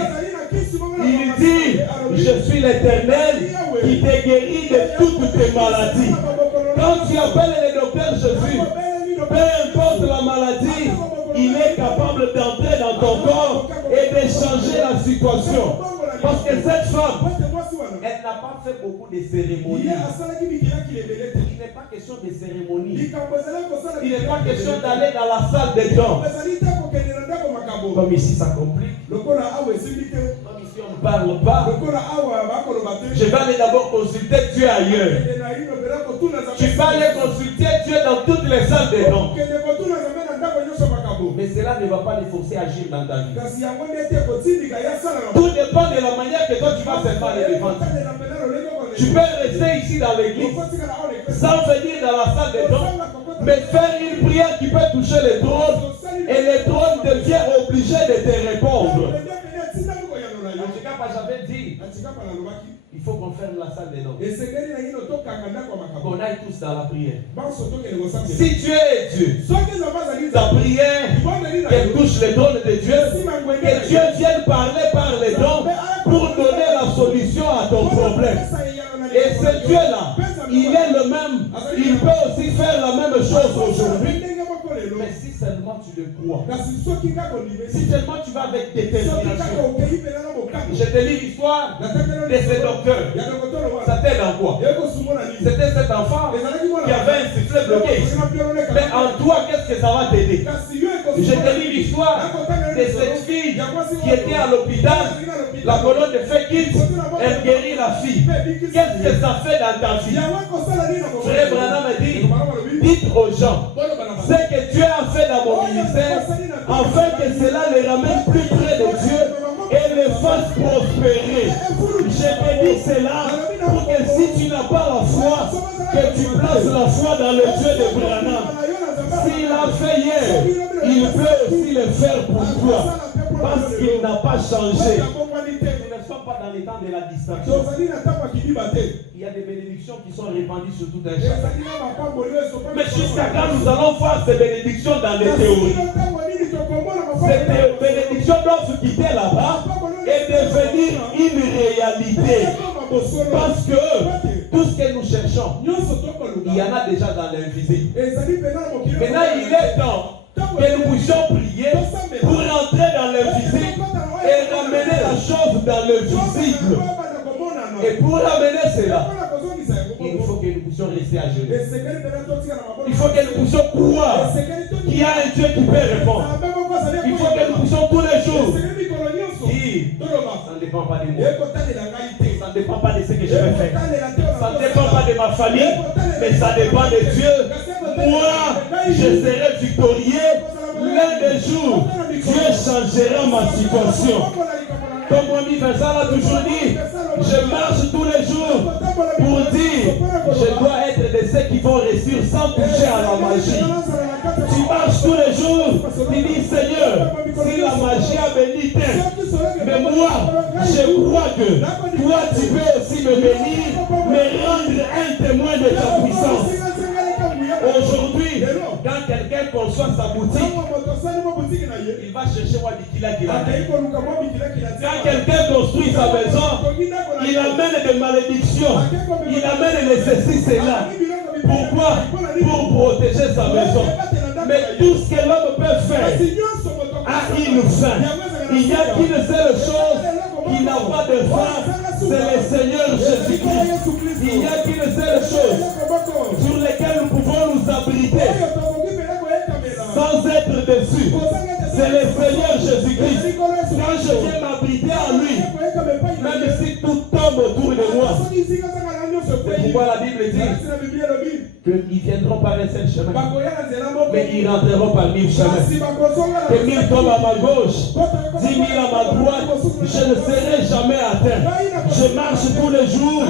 Il dit, je suis l'Éternel qui te guérit de toutes tes maladies. Quand tu appelles le docteur Jésus, peu importe la maladie, il est capable d'entrer dans ton corps et de changer la situation. Parce que cette femme, elle n'a pas fait beaucoup de cérémonies. Il n'est pas question de cérémonie. Il n'est pas question d'aller dans la salle des dons. Comme ici ça complique. Comme ici on ne parle pas. Je vais aller d'abord consulter Dieu ailleurs. Tu vas aller consulter Dieu dans toutes les salles des dons. Mais cela ne va pas les forcer à agir dans ta vie. Tout dépend de la manière que toi tu vas faire les devant. Tu peux rester ici dans l'église sans venir dans la salle des dons, mais faire une prière qui peut toucher les trônes et les trônes deviennent obligés de te répondre. En tout cas, j'avais dit, il faut qu'on ferme la salle des dons. Qu'on aille tous dans la prière. Si Dieu est Dieu, ta prière qu'elle touche les trônes de Dieu, que Dieu vienne parler par les dons pour donner la solution à ton problème. Et ce Dieu-là, il est le même. Il peut aussi faire la même chose aujourd'hui. Mais si seulement tu le crois, si seulement tu vas avec détermination. Je te lis l'histoire de ce docteur. Ça t'aide en quoi? C'était cet enfant qui avait un sifflet bloqué. Mais en toi, qu'est-ce que ça va t'aider? Je te lis l'histoire de cette fille qui était à l'hôpital. La colonne de Fekit, elle guérit la fille. Qu'est-ce que ça fait dans ta vie? Frère Branham me dit, dites aux gens ce que Dieu a fait dans mon ministère, afin que cela les ramène plus près de Dieu et les fasse prospérer. Je te dis cela pour que si tu n'as pas la foi, que tu places la foi dans le Dieu de Branham. S'il a fait hier, il peut aussi le faire pour toi. Parce qu'il n'a pas changé. Nous ne sommes pas dans les temps de la distraction. Il y a des bénédictions qui sont répandues sur tout un chacun. Mais jusqu'à quand nous allons voir ces bénédictions dans les théories? Ces bénédictions doivent quitter là-bas et devenir une réalité. Parce que tout ce que nous cherchons, il y en a déjà dans l'invisible. Maintenant, il est temps que nous puissions prier pour entrer dans l'invisible et ramener la chose dans le visible. Et pour ramener cela, il faut que nous puissions rester à genoux. Il faut que nous puissions croire qu'il y a un Dieu qui peut répondre. Il faut que nous puissions tous les jours dire, ça ne dépend pas de moi. Ça ne dépend pas de ce que je vais faire. Ça ne dépend pas de ma famille, mais ça dépend de Dieu. Moi, je serai victorieux. L'un des jours, Dieu changera ma situation. Comme Mwami Vincent l'a toujours dit, je marche tous les jours pour dire, je dois être de ceux qui vont réussir sans toucher à la magie. Tu marches tous les jours, tu dis, Seigneur, si la magie a béni. Mais moi, je crois que toi, tu peux aussi me bénir, me rendre un témoin de ta puissance. Aujourd'hui, quand quelqu'un conçoit sa boutique, il va chercher Wadikila qui l'a. Quand quelqu'un construit sa maison, il amène des malédictions, il amène les ceci, cela. Pourquoi? Pour protéger sa maison. Mais tout ce que l'homme peut faire a une fin. Il n'y a qu'une seule chose qui n'a pas de fin, c'est le Seigneur Jésus-Christ. Il n'y a qu'une seule chose sur laquelle nous pouvons nous abriter sans être déçus. C'est le Seigneur Jésus-Christ. Quand je viens m'abriter à lui, même si tout tombe autour de moi, c'est pourquoi la Bible dit qu'ils viendront par un seul chemin, mais ils rentreront par 1000 chemins. Que 1000 tombent à ma gauche, 10 000 à ma droite, je ne serai jamais atteint. Je marche tous les jours,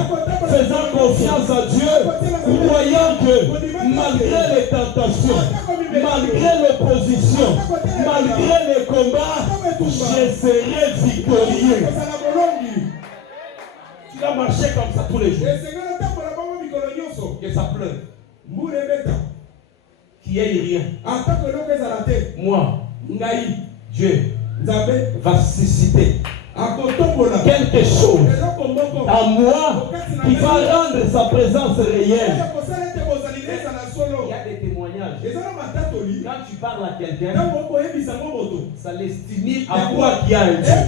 faisant confiance à Dieu, croyant que malgré les tentations, malgré l'opposition, malgré les combats, je serai victorieux. Tu vas marcher comme ça tous les jours. Que ça pleuve. Qu'il n'y ait rien. Moi, Dieu va susciter quelque chose à moi qui va rendre sa présence réelle. Il y a des témoignages. Quand tu parles à quelqu'un, ça l'estime à quoi qu'il y a un Dieu.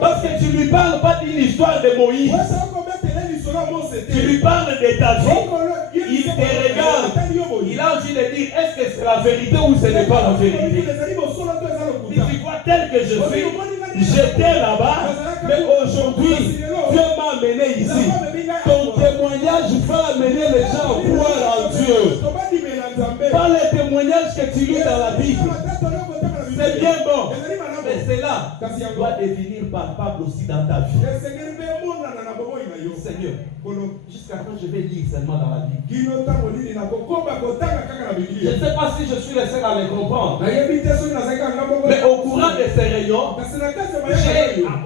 Parce que tu ne lui parles pas d'une histoire de Moïse. Tu lui parles de ta vie. Il te regarde. Il a envie de dire, est-ce que c'est la vérité ou ce n'est pas la vérité? Si tu vois tel que je suis, j'étais là-bas, mais aujourd'hui, Dieu m'a amené ici. Ton témoignage va amener les gens à croire en Dieu. Pas les témoignages que tu lis dans la Bible. C'est bien bon. Mais cela doit devenir palpable aussi dans ta vie. Seigneur, jusqu'à quand je vais lire seulement dans la Bible? Je ne sais pas si je suis le seul à le comprendre. Mais au courant de ces réunions,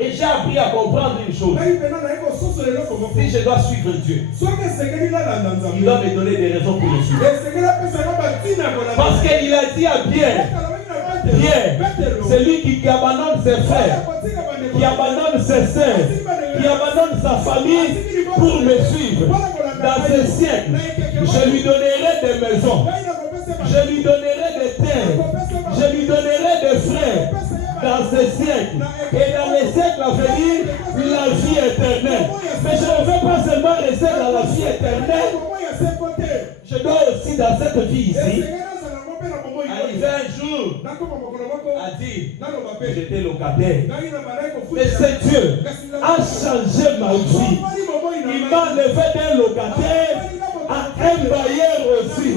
j'ai appris à comprendre une chose. Si je dois suivre Dieu, il doit me donner des raisons pour le suivre. Parce qu'il a dit à Pierre, c'est lui qui abandonne ses frères, qui abandonne ses sœurs, qui abandonne sa famille pour me suivre. Dans ce siècle, je lui donnerai des maisons, je lui donnerai des terres, je lui donnerai des frères. Dans ce siècle et dans les siècles à venir, la vie éternelle. Mais je ne veux pas seulement rester dans la vie éternelle, je dois aussi dans cette vie ici arriver un jour à dire j'étais locataire. Mais ce Dieu a changé ma vie. Il m'a enlevé d'un locataire à un bailleur aussi.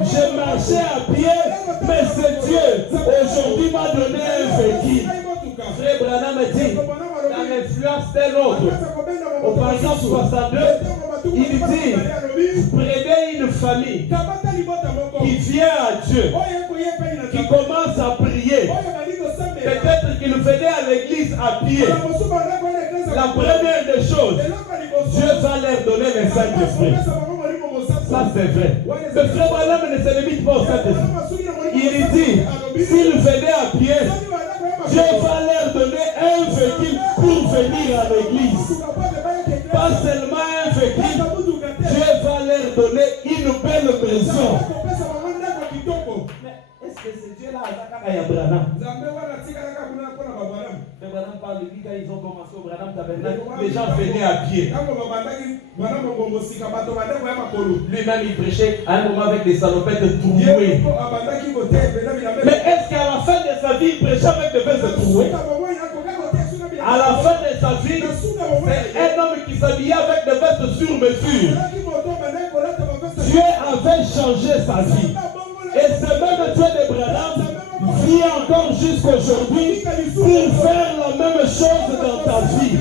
Je marchais à pied, mais ce Dieu aujourd'hui m'a donné un véhicule. Frère Branham dit, dans l'influence d'un autre, au paragraphe 62, il dit, prenez une famille qui vient à Dieu, qui commence à prier. Peut-être qu'il venait à l'église à pied. La première des choses, Dieu va leur donner le Saint-Esprit. Ça c'est vrai. Le frère Branham ne se limite pas au Saint-Esprit. Il dit, s'ils venaient à pied, Dieu va leur donner un véhicule pour venir à l'église. Pas seulement un véhicule, Dieu va leur donner une belle maison. Mais est-ce que c'est Dieu là à Abraham? Branham parle de lui quand ils ont commencé au Branham Tabernacle, les gens venaient à pied. Lui-même il prêchait à un moment avec des salopettes trouées. Mais est-ce qu'à la fin de sa vie il prêchait avec des vestes trouées? À la fin de sa vie, c'est un homme qui s'habillait avec des vestes sur mesure. Dieu avait changé sa vie. Et ce même Dieu de Branham vit encore jusqu'aujourd'hui pour faire la même chose dans ta vie.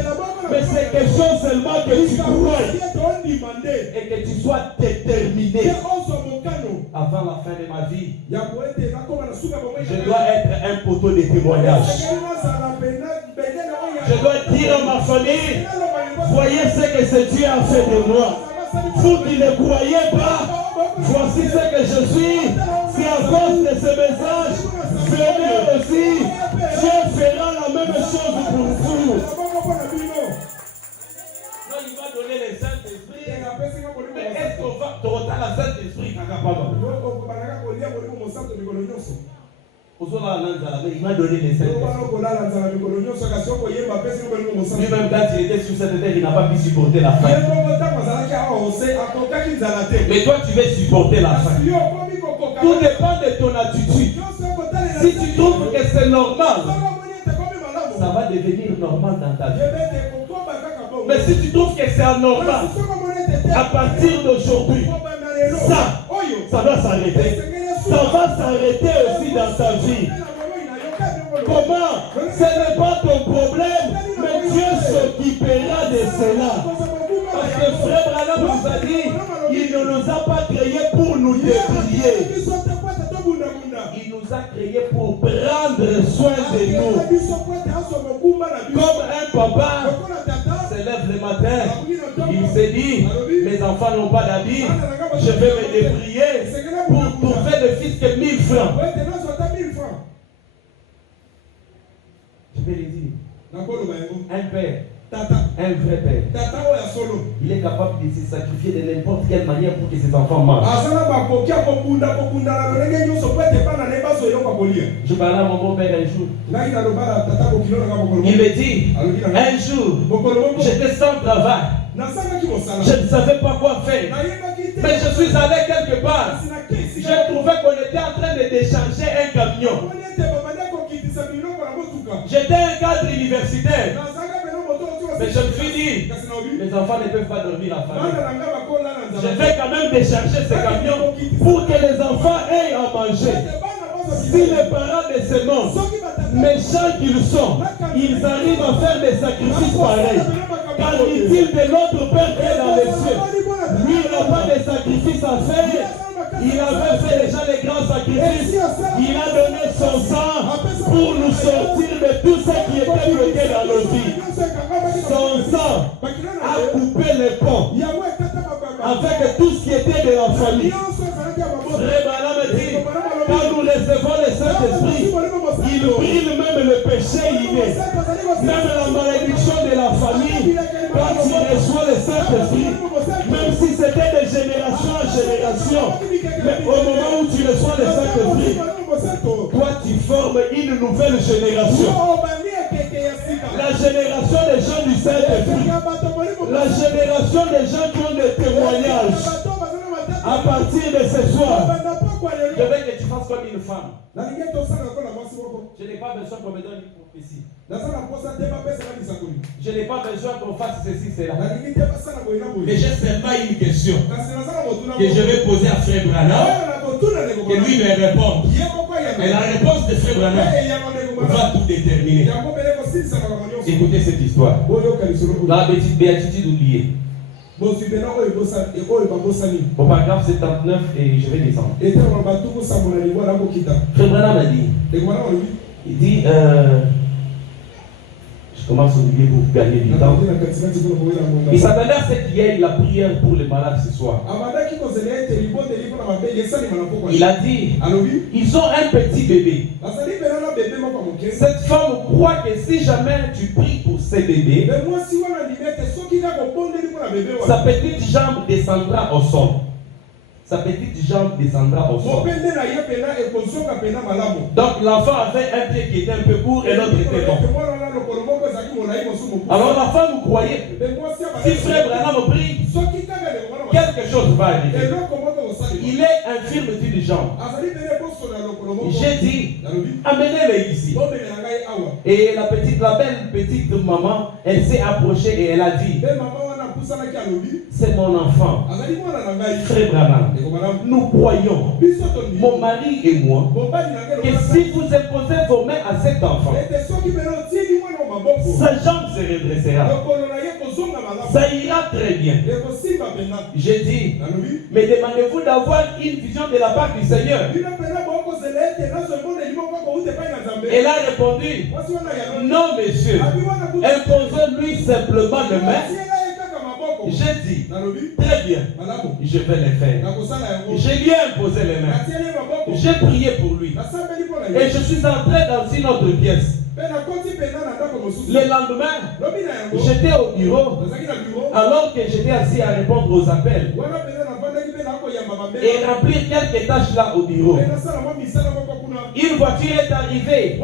Mais c'est question seulement que tu crois et que tu sois déterminé. Avant la fin de ma vie, je dois être un poteau de témoignage. Je dois dire à ma famille, voyez ce que ce Dieu a fait de moi. Vous qui ne croyez pas, voici ce que je suis. C'est à cause de ce message. Venez aussi. Dieu fera la même chose pour vous. Non, il va donner le Saint-Esprit. Mais est-ce qu'on va donner le Saint-Esprit? Il m'a donné les Saint-Esprit. Lui-même, quand il était sur cette terre, il n'a pas pu supporter la faim. Mais toi, tu veux supporter la faim. Tout dépend de ton attitude. Si tu trouves que c'est normal, ça va devenir normal dans ta vie. Mais si tu trouves que c'est anormal, à partir d'aujourd'hui, ça va s'arrêter. Ça va s'arrêter aussi dans ta vie. Comment? Ce n'est pas ton problème, mais Dieu s'occupera de cela. Parce que Frère Branham nous a dit, il ne nous a pas créés pour nous déplier. Il nous a créés pour prendre soin de nous. Comme un papa se lève le matin, il se dit, mes enfants n'ont pas d'habits, je vais me débrouiller pour trouver ne fût-ce que 1000 francs. Je vais les dire. Un père, un vrai père, il est capable de se sacrifier de n'importe quelle manière pour que ses enfants mangent. Je parlais à mon beau-père un jour. Il me dit, un jour, j'étais sans travail. Je ne savais pas quoi faire. Mais je suis allé quelque part. J'ai trouvé qu'on était en train de décharger un camion. J'étais un cadre universitaire. Mais je me suis dit, les enfants ne peuvent pas dormir à famille. Je vais quand même décharger ce camion pour que les enfants aient à manger. Si les parents de ce monde, méchants qu'ils sont, ils arrivent à faire des sacrifices pareils, qu'en est-il de notre Père qui est dans les cieux? Lui, il n'a pas de sacrifice à faire. Il avait fait déjà les grands sacrifices. Il a donné son sang pour nous sortir de tout ce qui était bloqué dans nos vies. Son sang a coupé les ponts avec tout ce qui était de la famille. Frère Branham dit, quand nous recevons le Saint-Esprit, il brille même le péché inné, même la malédiction de la famille. Quand tu reçois le Saint-Esprit, même si c'était de génération en génération, mais au moment où tu reçois le Saint-Esprit, toi tu formes une nouvelle génération. La génération des gens du Saint-Esprit, la génération des gens qui ont des témoignages. À partir de ce soir, je veux que tu fasses comme une femme. Je n'ai pas besoin qu'on me donne une prophétie. Je n'ai pas besoin qu'on fasse ceci, cela. Mais j'ai seulement une question que je vais poser à Frère Branham, que lui me réponde. Et la réponse de Frère Branham va tout déterminer. Écoutez cette histoire. La béatitude oubliée. Bon, paragraphe 79 et je vais descendre. Frère Branham a dit, il dit, je commence au milieu pour gagner du temps. Il s'attendait à ce qu'il y ait la prière pour les malades ce soir. Il a dit, ils ont un petit bébé. Cette femme croit que si jamais tu pries pour ce bébé, sa petite jambe descendra au sol. Sa petite jambe descendra au sol. Donc l'enfant avait un pied qui était un peu court et l'autre était long. Alors la femme croyait, si Frère Branham prie, quelque chose va arriver. Il est infirme d'une jambe. J'ai dit, amenez-le ici. Et la belle petite maman, elle s'est approchée et elle a dit, c'est mon enfant. Frère Branham, nous croyons, mon mari et moi, que si vous imposez vos mains à cet enfant, sa jambe se redressera. Ça ira très bien. J'ai dit, mais demandez-vous d'avoir une vision de la part du Seigneur. Elle a répondu, non monsieur, imposez-lui simplement le main. J'ai dit, très bien, je vais le faire. Je lui ai imposé les mains. J'ai prié pour lui. Et je suis entré dans une autre pièce. Le lendemain, j'étais au bureau, alors que j'étais assis à répondre aux appels et remplir quelques tâches là au bureau. Une voiture est arrivée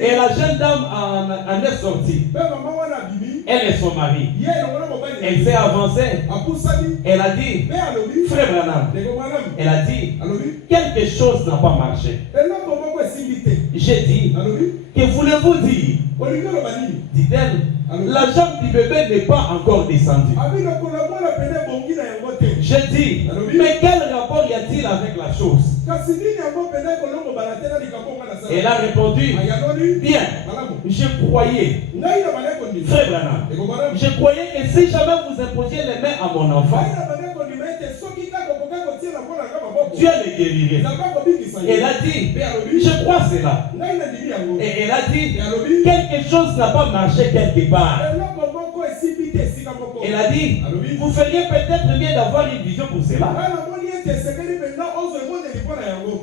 et la jeune dame en est sortie. Elle et son mari. Elle s'est avancée. Elle a dit, frère Branham, elle a dit, quelque chose n'a pas marché. J'ai dit, que voulez-vous dire? Dit-elle, la jambe du bébé n'est pas encore descendue. J'ai dit, mais quel rapport y a-t-il avec la chose? Elle a répondu, bien, je croyais, frère Branham, je croyais que si jamais vous imposiez les mains à mon enfant, Dieu le guérirait. Elle a dit, je crois cela. Et elle a dit, quelque chose n'a pas marché quelque part. Elle a dit, vous feriez peut-être bien d'avoir une vision pour cela.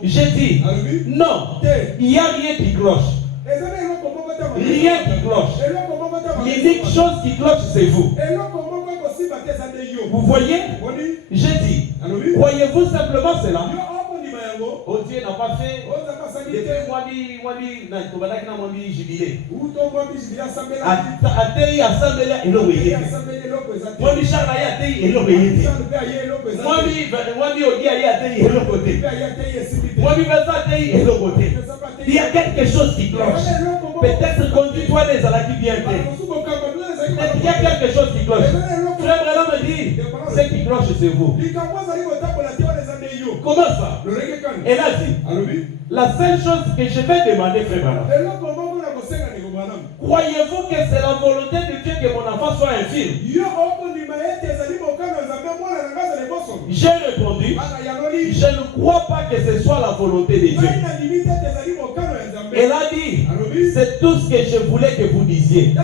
J'ai dit, non, il n'y a rien qui cloche. Rien qui cloche. L'unique chose qui cloche, c'est vous. Vous voyez? J'ai dit, croyez-vous simplement cela? Oh, Dieu n'a pas fait. Depuis moi, jubilé. Atei assemblée et l'obéir. Moi, Michel Atei et l'obéir. Moi, Odi Atei et l'obéir. Moi, Atei et l'obéir. Il y a quelque chose qui cloche. Peut-être conduis-toi les alaki bien fait. Peut-être qu'il y a quelque chose qui cloche. Frère Branham me dit, ce qui cloche, c'est vous. Comment ça? Elle a dit, la seule chose que je vais demander, frère Branham, croyez-vous que c'est la volonté de Dieu que mon enfant soit infirme? J'ai répondu, je ne crois pas que ce soit la volonté de Dieu. Elle a dit, c'est tout ce que je voulais que vous disiez.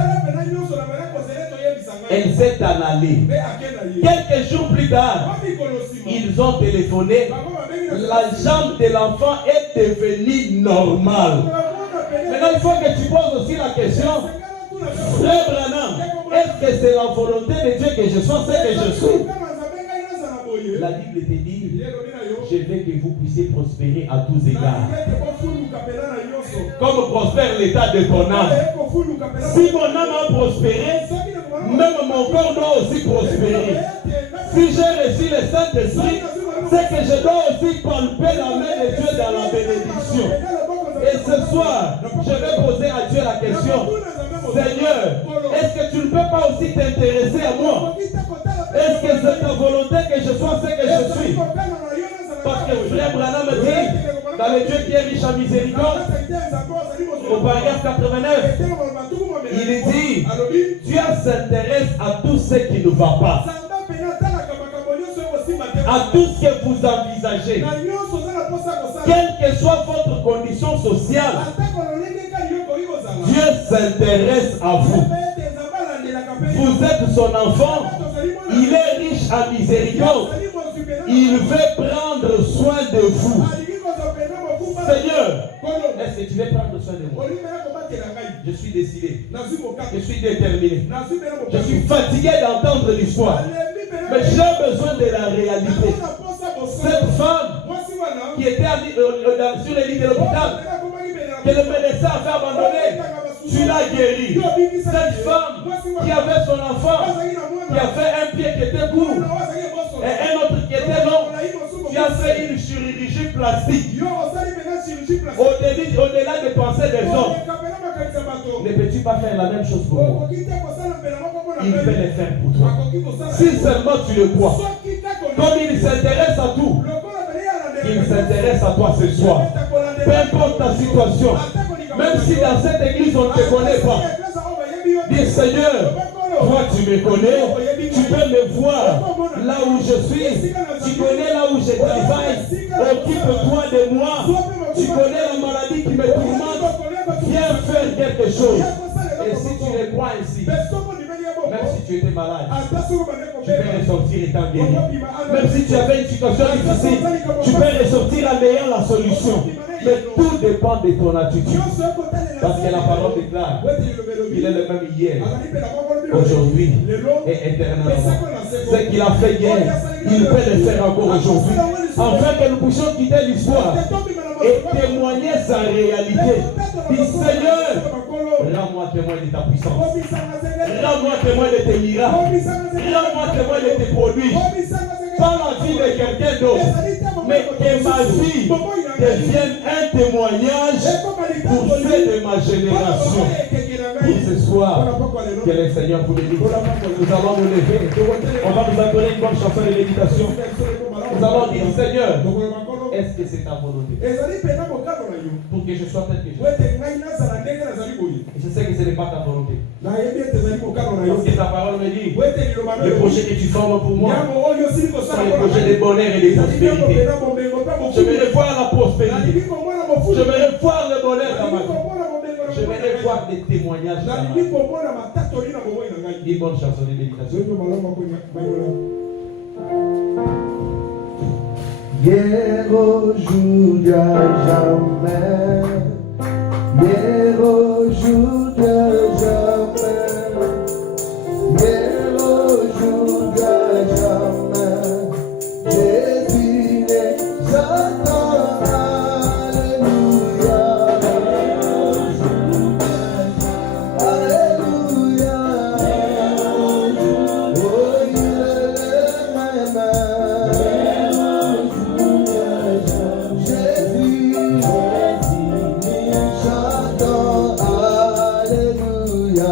Elle s'est en allée. Quelques jours plus tard, ils ont téléphoné. La jambe de l'enfant est devenue normale. Maintenant, il faut que tu poses aussi la question, frère Branham, est-ce que c'est la volonté de Dieu que je sois ce que je suis? La Bible te dit, je veux que vous puissiez prospérer à tous égards. Comme prospère l'état de ton âme. Si mon âme a prospéré, même mon corps doit aussi prospérer. Si j'ai reçu le Saint-Esprit, c'est que je dois aussi palper la main de Dieu dans la bénédiction. Et ce soir, je vais poser à Dieu la question, Seigneur, est-ce que tu ne peux pas aussi t'intéresser à moi? Est-ce que c'est ta volonté que je sois ce que je suis? Parce que frère Branham me dit, dans le Dieu qui est riche en miséricorde, au paragraphe 89, il dit, Dieu s'intéresse à tout ce qui ne va pas, à tout ce que vous envisagez, quelle que soit votre condition sociale. Dieu s'intéresse à vous. Vous êtes son enfant. Il est riche en miséricorde. Il veut prendre soin de vous. Seigneur, est-ce que tu veux prendre soin de moi? Je suis décidé. Je suis déterminé. Je suis fatigué d'entendre l'histoire. Mais j'ai besoin de la réalité. Cette femme qui était sur le lit de l'hôpital, que le médecin avait abandonné, tu l'as guéri. Cette femme qui avait son enfant, qui avait un pied qui était court et un autre qui était long, tu as fait une chirurgie plastique. Au-delà des pensées des hommes, ne peux-tu pas faire la même chose pour moi? Il peut le faire pour toi. Si seulement tu le crois. Comme il s'intéresse à tout, il s'intéresse à toi ce soir. Peu importe ta situation, même si dans cette église on ne te connaît pas, dis Seigneur, toi tu me connais, tu peux me voir là où je suis, tu connais là où je travaille, occupe-toi de moi, tu connais la maladie qui me tourmente, viens faire quelque chose. Et si tu le crois ainsi, même si tu étais malade, tu peux ressortir étant guéri. Même si tu avais une situation difficile, tu peux ressortir en ayant la solution. Mais tout dépend de ton attitude. Parce que la parole déclare qu'il est le même hier, aujourd'hui et éternellement. Ce qu'il a fait hier, il peut le faire encore aujourd'hui. Afin que nous puissions quitter l'histoire et témoigner sa réalité. Dis Seigneur, rends-moi témoin de ta puissance. Rends-moi témoin de tes miracles. Rends-moi témoin de tes produits. Pas la vie de quelqu'un d'autre, mais que ma vie devienne un témoignage pour ceux de ma génération. Pour ce soir, que le Seigneur vous bénisse. Nous allons nous lever. On va nous accorder une bonne chanson de méditation. Nous allons dire Seigneur, est-ce que c'est ta volonté pour que je sois tel que je suis? Je sais que ce n'est pas ta volonté. Parce que ta parole me dit, le projet que tu formes pour moi sont les projets de bonheur et de prospérité. Je vais voir la prospérité. Je vais voir le bonheur dans ma vie. Je vais voir des témoignages dans ma vie. Une bonne chanson de méditation. Hier, aujourd'hui, jamais. Hier, aujourd'hui, jamais. Hier, aujourd'hui, jamais. Jésus est Satan. Alléluia. Alléluia. Oh, il est le même. Jésus, j'entends Alléluia.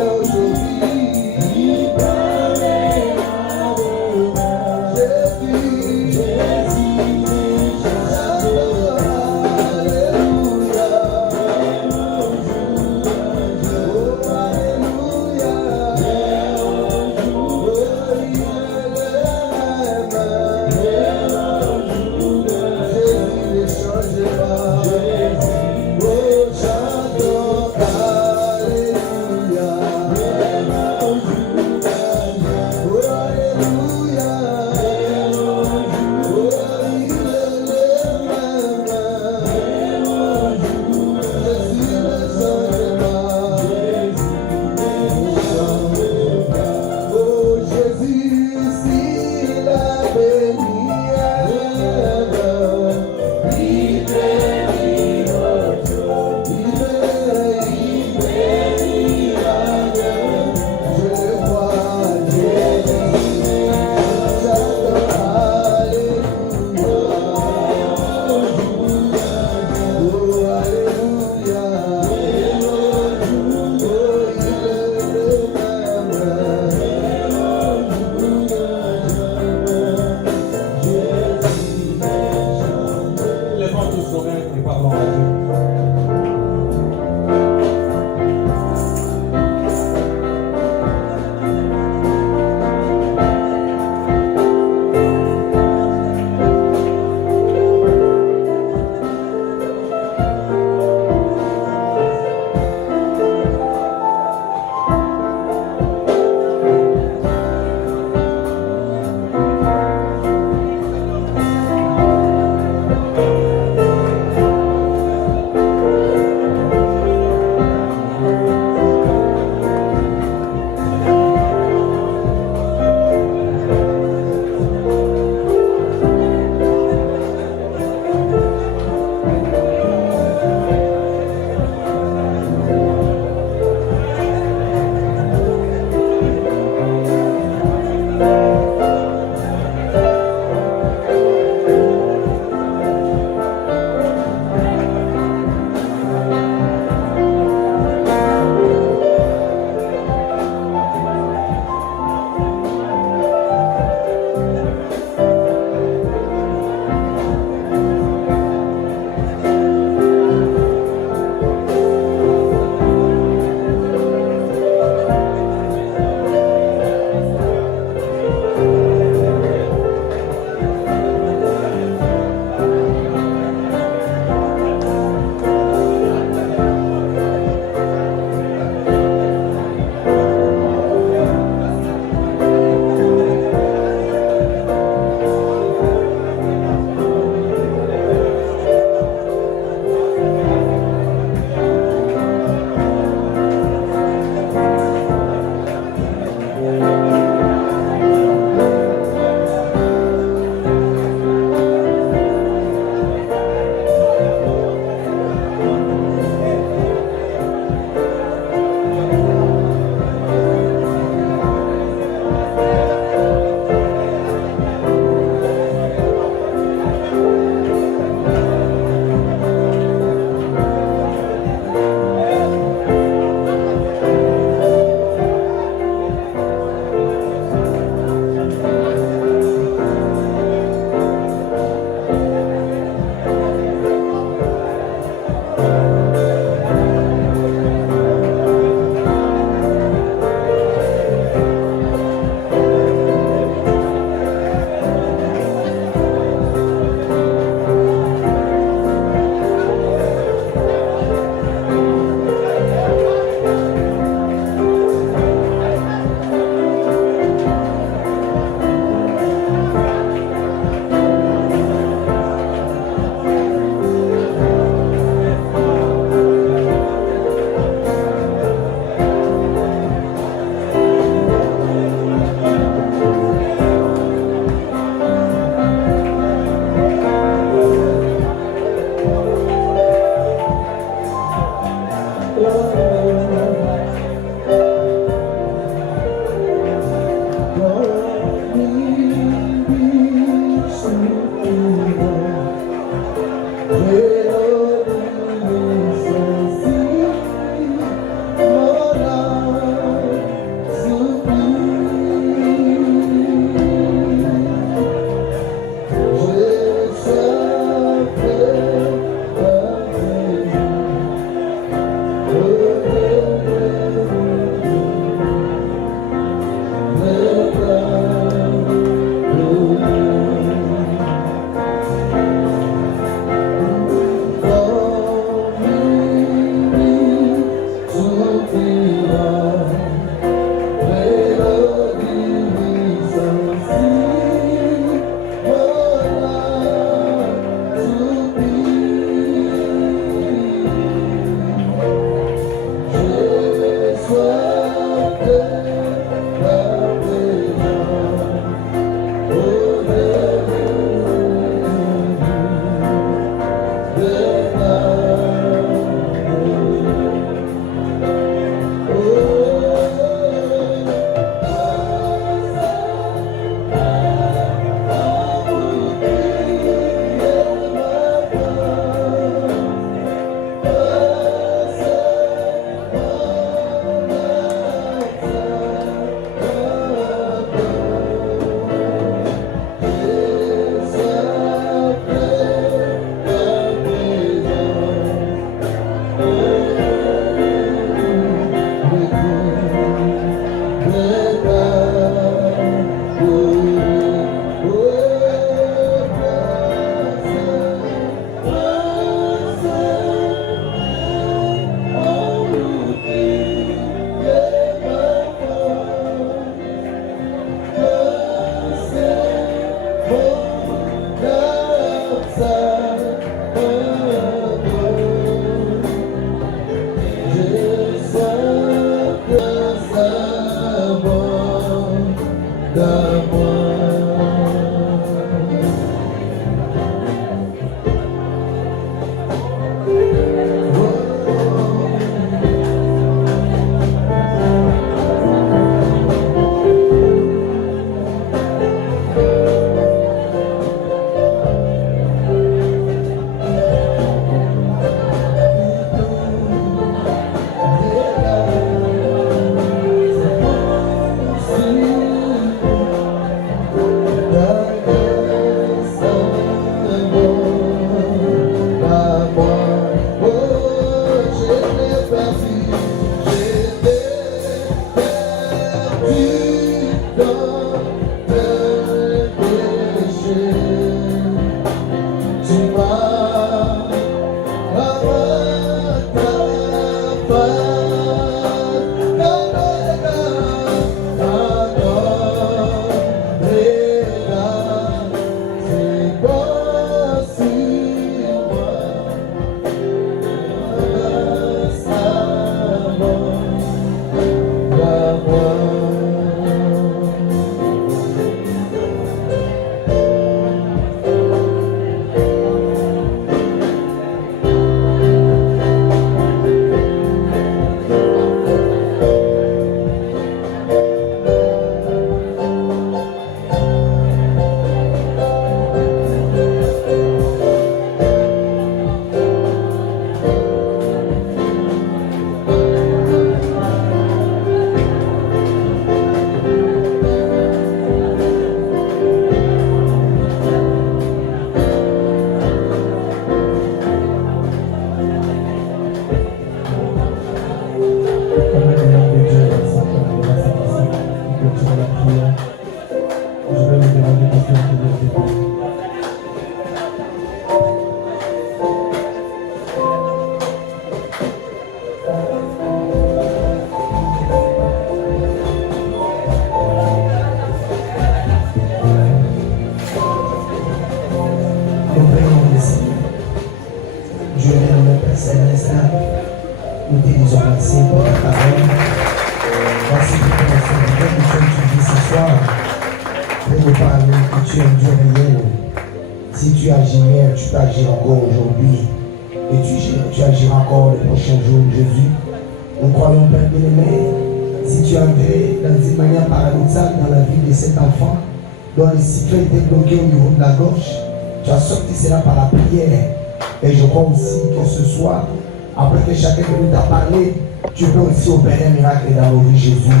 Par la prière. Et je crois aussi que ce soir, après que chacun de nous t'a parlé, tu peux aussi opérer un miracle dans nos vies, Jésus.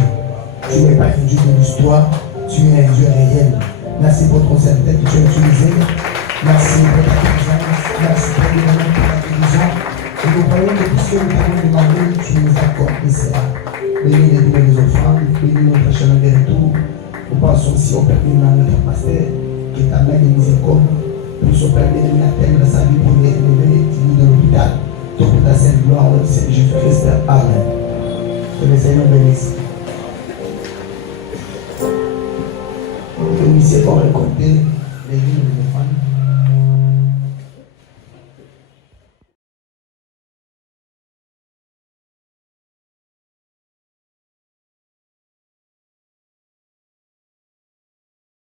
Tu n'es pas un Dieu de l'histoire, tu es un Dieu réel. Merci pour ton serviteur que tu as utilisé. Merci pour ta présence. Merci pour le moment pour la guérison. Et nous croyons que tout ce que nous t'avons demandé, tu nous accordes cela. Bénis les dons des offrandes, bénis notre chemin de retour. Nous pensons aussi au Père de notre pasteur, qui est ta main de miséricorde. Nous sommes permis d'atteindre sa vie pour l'élever, de l'hôpital. Tout pour ta sainte gloire, c'est Jésus-Christ. Amen. Que le Seigneur bénisse. Le lycée pour récolter les livres.